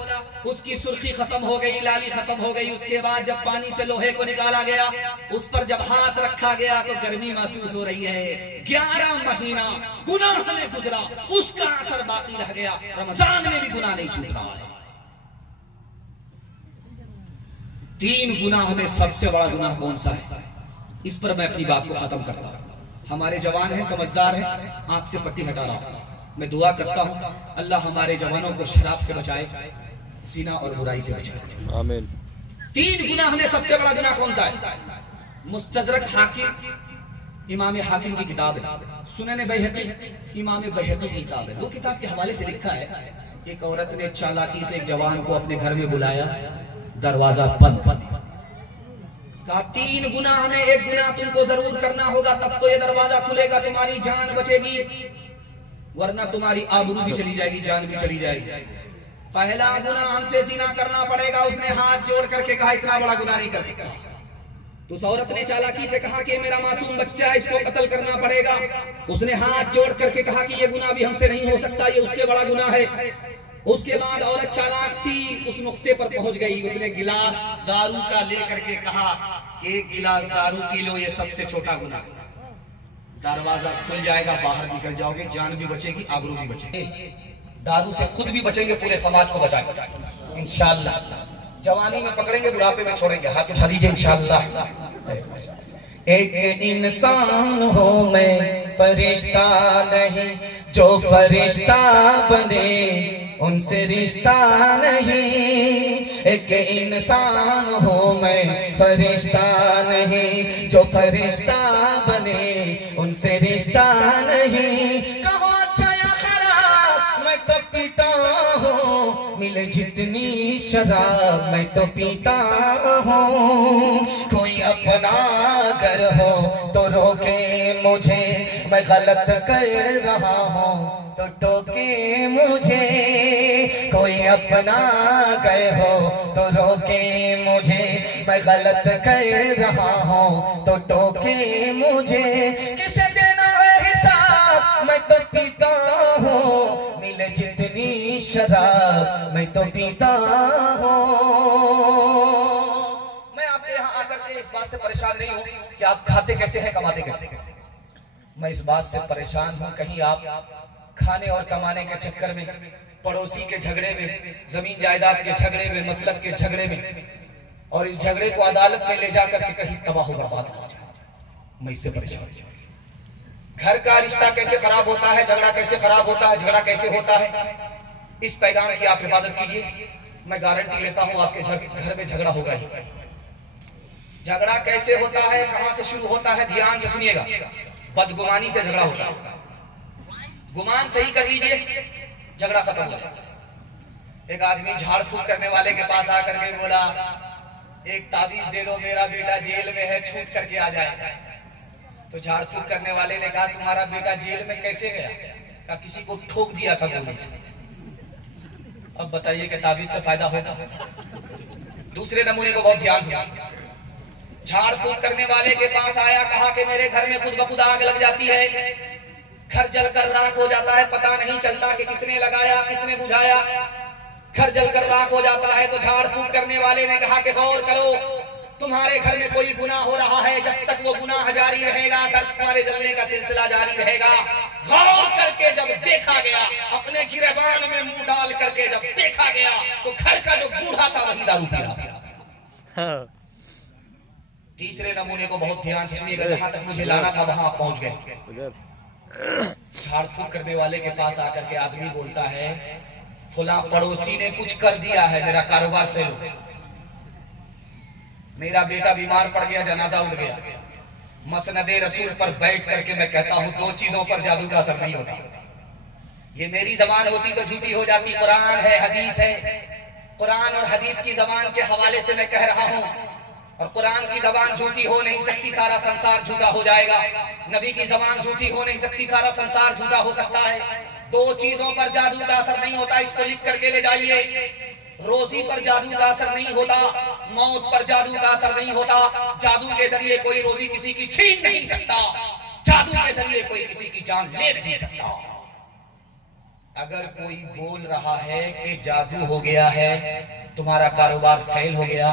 उसकी सुर्खी खत्म हो गई, लाली खत्म हो गई। उसके बाद जब पानी से लोहे को निकाला गया, उस पर जब हाथ रखा गया तो गर्मी महसूस हो रही है। 11 महीना गुनाह में गुजरा, उसका असर बाकी रह गया। रमजान में भी गुनाह नहीं छूट रहा है। 3 गुनाह में सबसे बड़ा गुनाह कौन सा है? इस पर मैं अपनी बात को खत्म करता हूं। हमारे जवान हैं, समझदार हैं, आंख से पट्टी हटा रहा हूं। मैं दुआ करता हूं अल्लाह हमारे जवानों को शराब से बचाए, सीना और बुराई से बचाए, आमीन। 3 गुनाह में सबसे बड़ा गुनाह कौन सा है? मुस्तदरक हाकिम, इमाम हाकिम की किताब है, सुनन बैहकी, इमाम बैहकी की किताब है। 2 किताब के हवाले से लिखा है, एक औरत ने चालाकी से एक जवान को अपने घर में बुलाया, दरवाजा बंद कर दिया, कहा 3 गुनाह में एक गुनाह तुमको जरूर करना होगा, तब तो ये दरवाजा खुलेगा, तुम्हारी जान बचेगी, वरना तुम्हारी आबरू भी चली जाएगी, जान भी चली जाएगी। पहला गुनाह हमसे ज़िना करना पड़ेगा। उसने हाथ जोड़ करके कहा इतना बड़ा गुनाह नहीं कर सकता। तो उस औरत ने चालाकी से कहा कि मेरा मासूम बच्चा है, इसको कत्ल करना पड़ेगा। उसने हाथ जोड़ करके कहा कि ये गुनाह भी हमसे नहीं हो सकता, ये उससे बड़ा गुनाह है। उसके बाद औरत चालाक थी, उस नुक्ते पर पहुंच गई। उसने गिलास दारू का लेकर के कहा कि 1 गिलास दारू पी लो, ये सबसे छोटा गुनाह। दरवाजा खुल जाएगा, बाहर निकल जाओगे, जान भी बचेगी, आबरू भी बचेगी। दारू से खुद भी बचेंगे, पूरे समाज को बचाएंगे इंशाअल्लाह। जवानी में पकड़ेंगे, बुढ़ापे में छोड़ेंगे। हाथ उठा लीजिए इंशाअल्लाह। एक इंसान हो मैं फरिश्ता नहीं, जो फरिश्ता बने उनसे रिश्ता नहीं। एक इंसान हो मैं फरिश्ता नहीं, जो फरिश्ता बने उनसे रिश्ता नहीं। कहो अच्छा या खराब मैं तो पीता हूँ, मिले जितनी शराब मैं तो पीता हूँ। कोई अपना घर हो तो रोके मुझे, मैं गलत कर रहा हूँ तो टोके मुझे। कोई अपना गए हो तो रोके मुझे, मैं गलत कर रहा हूँ तो टोके मुझे। किसे देना है हिसाब मैं तो पीता हूँ, मिले जितनी शराब मैं तो पीता हूँ। मैं आपके यहाँ आकर के इस बात से परेशान नहीं हूँ कि आप खाते कैसे हैं, कमाते कैसे हैं। मैं इस बात से परेशान हूँ कहीं आप खाने और कमाने के चक्कर में, पड़ोसी के झगड़े में, जमीन जायदाद के झगड़े में, मसलब के झगड़े में, और इस झगड़े को अदालत में ले जाकर के कहीं तबाह बर्बाद हो जाए। मैं इससे परेशान हूं। घर का रिश्ता कैसे खराब होता है, झगड़ा कैसे खराब होता है, झगड़ा कैसे होता है, इस पैगाम की आप हिफाजत कीजिए। मैं गारंटी लेता हूं आपके घर में झगड़ा होगा ही। झगड़ा कैसे होता है, कहां से शुरू होता है, ध्यान से सुनिएगा। बदगुमानी से झगड़ा होता है। गुमान सही कर लीजिए, झगड़ा खत्म हो जाएगा। एक आदमी झाड़ फूक करने वाले के पास आकर के बोला, एक ताबीज दे दो, मेरा बेटा जेल में है, छूट करके आ जाए। तो झाड़ फूक करने वाले ने कहा तुम्हारा बेटा जेल में कैसे गया? कहा किसी को ठोक दिया था गोली से। अब बताइए कि ताबीज से फायदा होगा? दूसरे नमूने को बहुत ध्यान से। झाड़ फूक करने वाले के पास आया, कहा कि मेरे घर में खुद ब खुद आग लग जाती है, घर जलकर राख हो जाता है, पता नहीं चलता कि किसने लगाया किसने बुझाया, घर जलकर राख हो जाता है। तो झाड़ फूक करने वाले ने कहा कि गौर करो, तुम्हारे घर में कोई गुनाह हो रहा है, जब तक वो गुनाह जारी रहेगा घर तुम्हारे जलने का सिलसिला जारी रहेगा। गौर करके जब देखा गया, अपने गिरबान में मुंह डाल करके जब देखा गया, तो घर का जो बूढ़ा था वही दारू पी रहा था। तीसरे नमूने को बहुत ध्यान से सुनिएगा, जहां तक मुझे लाना था वहां आप पहुंच गए। झाड़ फूक करने वाले के पास आकर के आदमी बोलता है फुला पड़ोसी ने कुछ कर दिया है, मेरा कारोबार फेल हो गया, मेरा बेटा बीमार पड़ गया, जनाजा उठ गया। मसनदे रसूल पर बैठ करके मैं कहता हूं 2 चीजों पर जादू का असर नहीं होता। ये मेरी जबान होती तो झूठी हो जाती, कुरान है हदीस है। कुरान और हदीस की जबान के हवाले से मैं कह रहा हूं, और कुरान की जबान झूठी हो नहीं सकती, सारा संसार झूठा हो जाएगा। नबी की जबान झूठी हो नहीं सकती, सारा संसार झूठा हो सकता है। 2 चीजों पर जादू का असर नहीं होता, इसको लिख करके ले जाइए। रोजी पर जादू का असर नहीं होता, मौत पर जादू का असर नहीं होता। जादू के जरिए कोई रोजी किसी की छीन नहीं सकता। जादू के जरिए कोई किसी की जान ले नहीं सकता। अगर कोई बोल रहा है कि जादू हो गया है, तुम्हारा कारोबार फेल हो गया,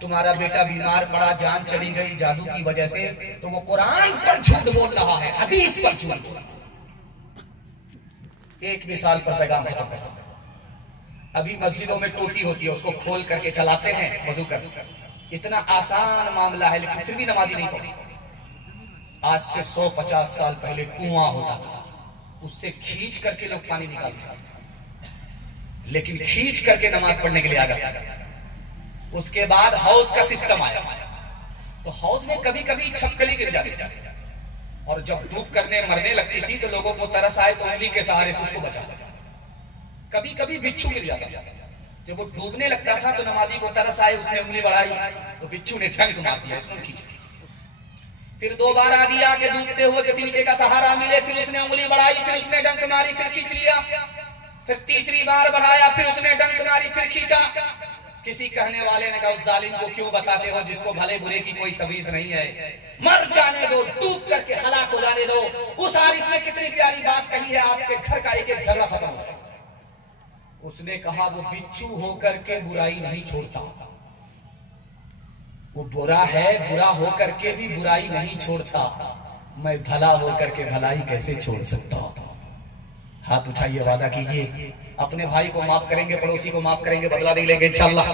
तुम्हारा बेटा बीमार पड़ा, जान चली गई जादू की वजह से, तो वो कुरान पर झूठ बोल रहा है, हदीस पर झूठ बोल रहा है। एक मिसाल पर पैगाम खत्म कर। अभी मस्जिदों में टोटी होती है, उसको खोल करके चलाते हैं वजू कर। इतना आसान मामला है, लेकिन फिर भी नमाजी नहीं पढ़ती। आज से 150 साल पहले कुआं होता था, उससे खींच करके लोग पानी निकालते थे, लेकिन खींच करके नमाज पढ़ने के लिए आ गया। उसके बाद हाउस का सिस्टम आया, तो हाउस में कभी कभी छपकली गिर जाती थी, और जब डूब करने मरने लगती थी तो लोगों को तरस आए तो उंगली के सहारे से उसको बचा। कभी कभी बिच्छू गिर जाता था, जब वो डूबने लगता था तो नमाजी को तरस आए, उसने उंगली बढ़ाई तो बिच्छू ने डंक मार दिया, इसमें खींच। फिर 2 बार आ दिया कि डूबते हुए तिनके का सहारा मिले, फिर उसने उंगली बढ़ाई, फिर उसने डंक मारी, फिर खींच लिया। फिर तीसरी बार बढ़ाया, फिर उसने डंक मारी, फिर खींचा। किसी कहने वाले ने कहा, उस जालिम को क्यों बताते हो जिसको भले बुरे की कोई तमीज नहीं है, मर जाने दो, डूब करके हलाक हो जाने दो। उस आरिफ ने कितनी प्यारी बात कही है, आपके घर का एक एक झगड़ा खत्म हो जाए। उसने कहा, वो बिच्छू होकर के बुराई नहीं छोड़ता, वो बुरा है, बुरा होकर के भी बुराई नहीं छोड़ता, मैं भला होकर के भलाई कैसे छोड़ सकता हूं। हाथ उठाइए, वादा कीजिए, अपने भाई को माफ करेंगे, पड़ोसी को माफ करेंगे, बदला नहीं लेंगे इंशाअल्लाह।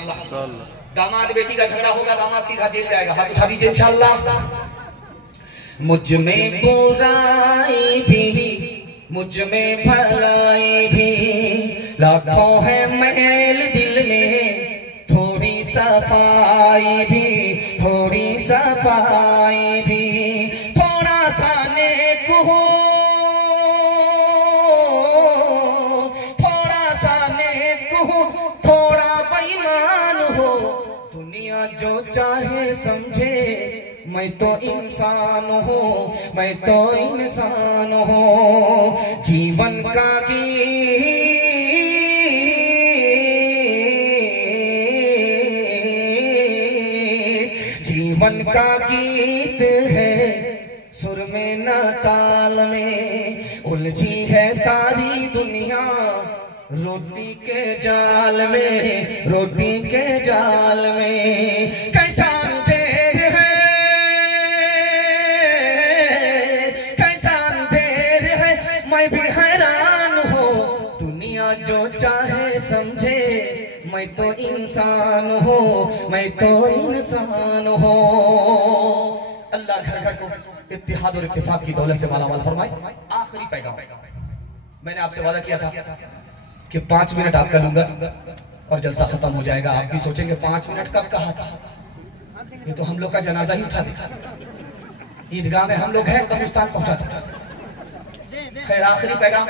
दामाद बेटी का झगड़ा होगा, दामाद सीधा जेल जाएगा, हाथ उठा दीजिए इंशाअल्लाह। मुझ में बुराई भी, मुझ में भलाई भी, लाखों है मैल दिल में, थोड़ी सफाई भी, थोड़ी सफाई भी, थोड़ा सा नेक हो, थोड़ा सा नेक हो, थोड़ा बेईमान हो, दुनिया जो चाहे समझे, मैं तो इंसान हूँ, मैं तो इंसान हूँ। जीवन का जीवन का गीत है, सुर में न ताल में, उलझी है सारी दुनिया रोटी के जाल में, रोटी के जाल में। कैसा अंधेर है, कैसा अंधेर है, मैं भी हैरान हो, दुनिया जो चाहे समझे, मैं तो इंसान हूँ, मैं तो इंसान हूँ। अल्लाह घर घर को इत्तेहाद और इत्तेफाक की दौलत से मालामाल फरमाए। आखिरी पैगाम, मैंने आपसे वादा किया था कि 5 मिनट आपका लूंगा और जलसा खत्म हो जाएगा। आप भी सोचेंगे 5 मिनट कब कहा था, ये तो हम लोग का जनाजा ही उठा देता, ईदगाह में हम लोग हैं, कब्रिस्तान पहुंचा देता। खैर, आखिरी पैगाम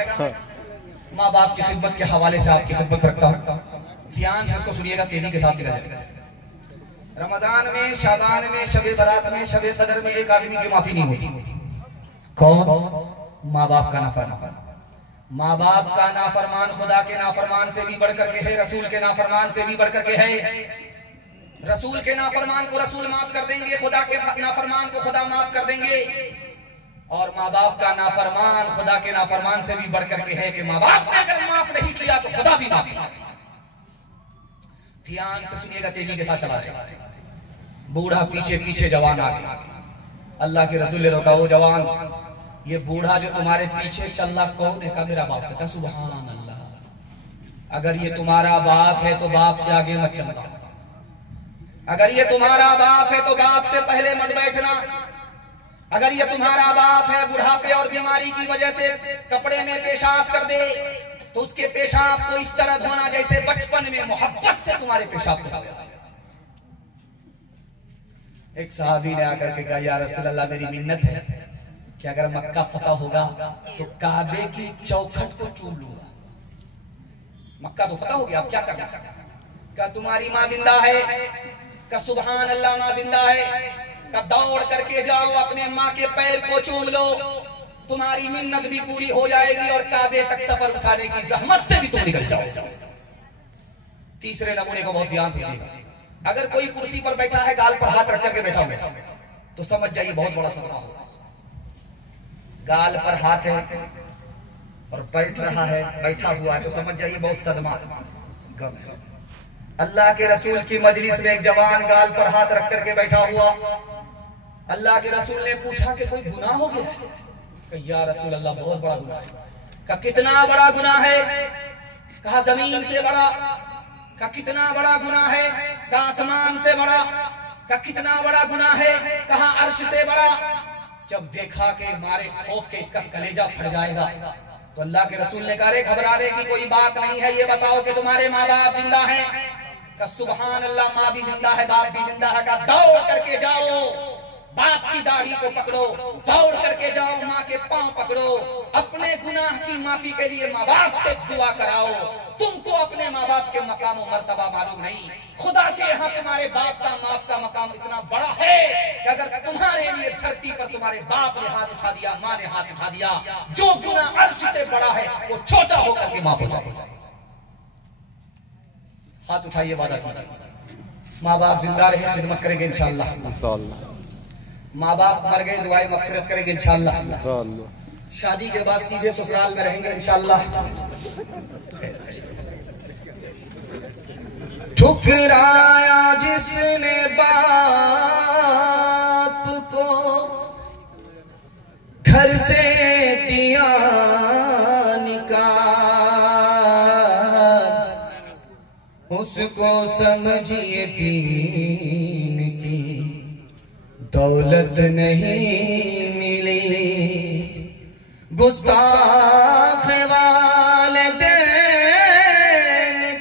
माँ बाप की खिदमत के हवाले से आपकी खिदमत रखता हूँ, ध्यान से इसको सुनिएगा, तेजी के साथ निकल जाएगा। रमजान में, शाबान में, शबे बरात में, शबे कदर में एक आदमी की माफी नहीं होती। कौन? माँ बाप का नाफरमान। माँ बाप का नाफरमान खुदा के नाफरमान से भी बढ़कर के है, रसूल के नाफरमान से भी बढ़कर के है। रसूल के नाफरमान को रसूल माफ कर देंगे, खुदा के नाफरमान को खुदा माफ कर देंगे, और माँ बाप का नाफरमान खुदा के नाफरमान से भी बढ़कर के है कि माँ बाप ने अगर माफ नहीं किया तो खुदा भी माफ नहीं। ध्यान से सुनिएगा, तेजी के साथ चला जाएगा। बूढ़ा पीछे पीछे जवान आ गया, अल्लाह के रसूल ने रोका, वो जवान, ये बूढ़ा जो तुम्हारे पीछे चल रहा कौन है? का मेरा बाप। कहता सुभान अल्लाह, अगर ये तुम्हारा बाप है तो बाप से आगे मत चलना, अगर ये तुम्हारा बाप है तो बाप से पहले मत बैठना, अगर ये तुम्हारा बाप है बुढ़ापे और बीमारी की वजह से कपड़े में पेशाब कर दे तो उसके पेशाब को इस तरह धोना जैसे बचपन में मोहब्बत से तुम्हारे पेशाब को धोया। एक सहाबी ने आकर के कहा, या रसूल अल्लाह, मेरी मिन्नत है कि अगर मक्का फतह होगा तो काबे की चौखट को चूम लूंगा। मक्का तो फतह हो गया, अब क्या करना? क्या तुम्हारी माँ जिंदा है? क्या सुभान अल्लाह माँ जिंदा है? क्या दौड़ करके जाओ अपने माँ के पैर को चूम लो, तुम्हारी मिन्नत भी पूरी हो जाएगी और काबे तक सफर उठाने की जहमत से भी तुम निकल जाओ। तीसरे नमूने को बहुत ध्यान से देखिएगा, अगर कोई कुर्सी पर बैठा है, गाल पर हाथ रख करके बैठा हुआ है, तो समझ जाइए बहुत बड़ा सदमा होगा। गाल पर हाथ है और बैठ रहा है, बैठा हुआ है, तो समझ जाइए बहुत सदमा गम है। अल्लाह के रसूल की मजलिस में एक जवान गाल पर हाथ रख करके बैठा हुआ। अल्लाह के रसूल ने पूछा कि कोई गुनाह हो गया? या रसूल अल्लाह बहुत बड़ा गुनाह है। कहा कितना बड़ा गुनाह है? कहा जमीन से बड़ा। कहा कितना बड़ा गुनाह है? कहा आसमान से बड़ा। कहा कितना बड़ा गुनाह है? कहा अर्श से बड़ा। जब देखा कि मारे खौफ के इसका कलेजा फट जाएगा, तो अल्लाह के रसूल ने कहा घबराने की कोई बात नहीं है, ये बताओ कि तुम्हारे माँ बाप जिंदा हैं? कहा सुभान अल्लाह, माँ भी जिंदा है, बाप भी जिंदा है। कहा दौड़ करके जाओ, बाप की दाढ़ी को पकड़ो, दौड़ करके जाओ, माँ के पांव पकड़ो, अपने गुनाह की माफी के लिए माँ बाप से दुआ कराओ। तुमको अपने माँ बाप के मकाम और मर्तबा मालूम नहीं, खुदा के यहाँ तुम्हारे बाप का माप का मकाम इतना बड़ा है कि अगर तुम्हारे लिए धरती पर तुम्हारे बाप ने हाथ उठा दिया, माँ ने हाथ उठा दिया, जो गुनाह अर्श से बड़ा है वो छोटा होकर के माफ हो जाएगा। हाथ उठाइए, वादा कीजिए। माँ बाप जिंदा रहे, खिदमत करेंगे इंशाअल्लाह। माँ बाप मर गए, दुआएं मग़फ़िरत करेंगे इंशाअल्लाह। शादी के बाद सीधे ससुराल में रहेंगे इंशाअल्लाह। ठुकराया जिसने बाप को, घर से दिया निकाल, उसको समझिए दीन की दौलत नहीं मिली। गुस्ताख वालिदैन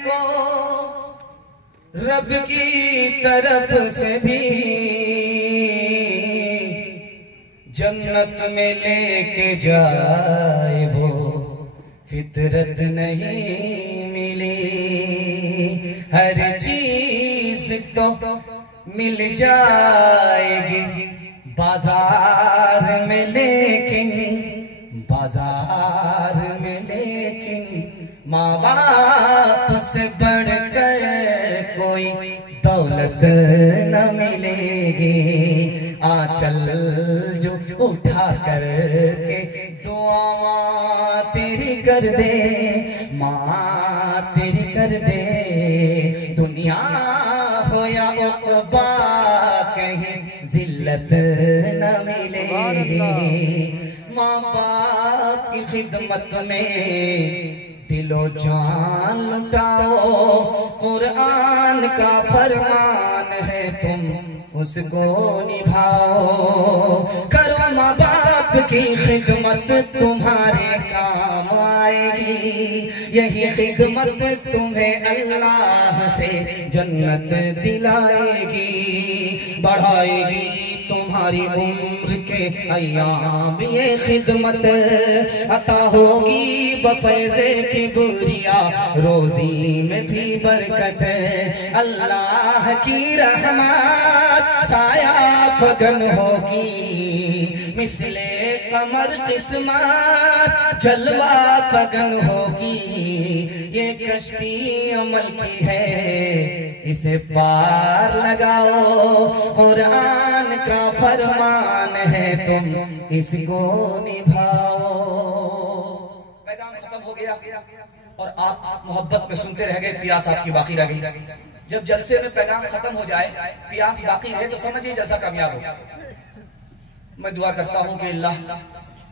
को रब की तरफ से भी जन्नत में लेके जाए वो फितरत नहीं मिली। हर चीज तो मिल जाएगी बाजार में, लेकिन बाजार में लेकिन माँ बाप से बढ़कर कोई दौलत न मिलेगी। आंचल जो उठा कर के दुआ तेरी कर दे, माँ तेरी कर दे, दुनिया हो या उक़बा कहीं जिल्लत न मिलेगी। माँ बाप की खिदमत में दिलो जान लुटाओ, कुरान का फरमान है तुम उसको निभाओ। करो माँ बाप की खिदमत, तुम्हारे काम आएगी। यही खिदमत तुम्हें अल्लाह से जन्नत दिलाएगी, बढ़ाएगी तुम्हारी उम्र के अय्याम। ये खिदमत अता होगी बफैज़े की बुरिया, रोजी में भी बरकत। अल्लाह की रहमत साया फगन होगी, मिसले कमर किस्मत जलवा फगन होगी। ये कश्ती अमल की है, इसे पार लगाओ, कुरान का फरमान है तुम इसको निभाओ। पैगाम खत्म हो गया और आप मोहब्बत में सुनते रह गए, प्यास आपकी बाकी रह गई। जब जलसे में पैगाम खत्म हो जाए, प्यास बाकी रहे, तो समझिए जलसा कामयाब हो। मैं दुआ करता हूँ कि अल्लाह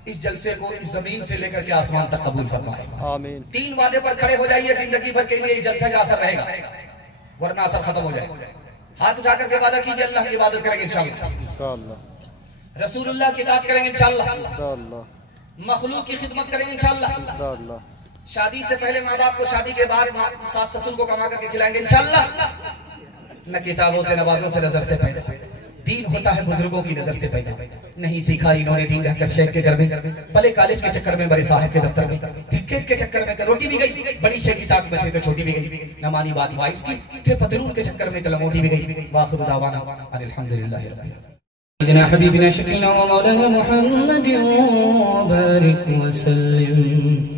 इस जलसे को इस जमीन से लेकर के आसमान तक कबूल फरमाए। आमीन। 3 वादे पर खड़े हो जाइए, जिंदगी भर के लिए इस जलसे का असर रहेगा, वरना असर खत्म हो जाए। हाथ उठा करके वादा कीजिए, अल्लाह की इबादत करेंगे इंशाअल्लाह, रसूलुल्लाह की इताअत करेंगे इंशाअल्लाह, मखलूक की खिदमत करेंगे इंशाअल्लाह, शादी से पहले माँ बाप को, शादी के बाद सास ससुर को कमा करके खिलाएंगे इंशाअल्लाह। न किताबों से, नवाजों से, नजर से पैदा। दीन होता है बुजुर्गों की नजर से पैदा। नहीं सीखा इन्होंने दीन रहकर शेख के घर में, पहले कॉलेज के चक्कर में, बड़े साहब के दफ्तर में, ठेके के चक्कर में रोटी भी गई, बड़ी शेख की ताकत में थे तो छोटी भी गई, न मानी बात वाइस की, फिर पतलून के चक्कर में लंगोटी भी गई। वाखिर दावाना अल्हम्दुलिल्लाह रब्बिल आलमीन। हबीबना शफीना व मौलाना मुहम्मद व बारिक व सल्लिम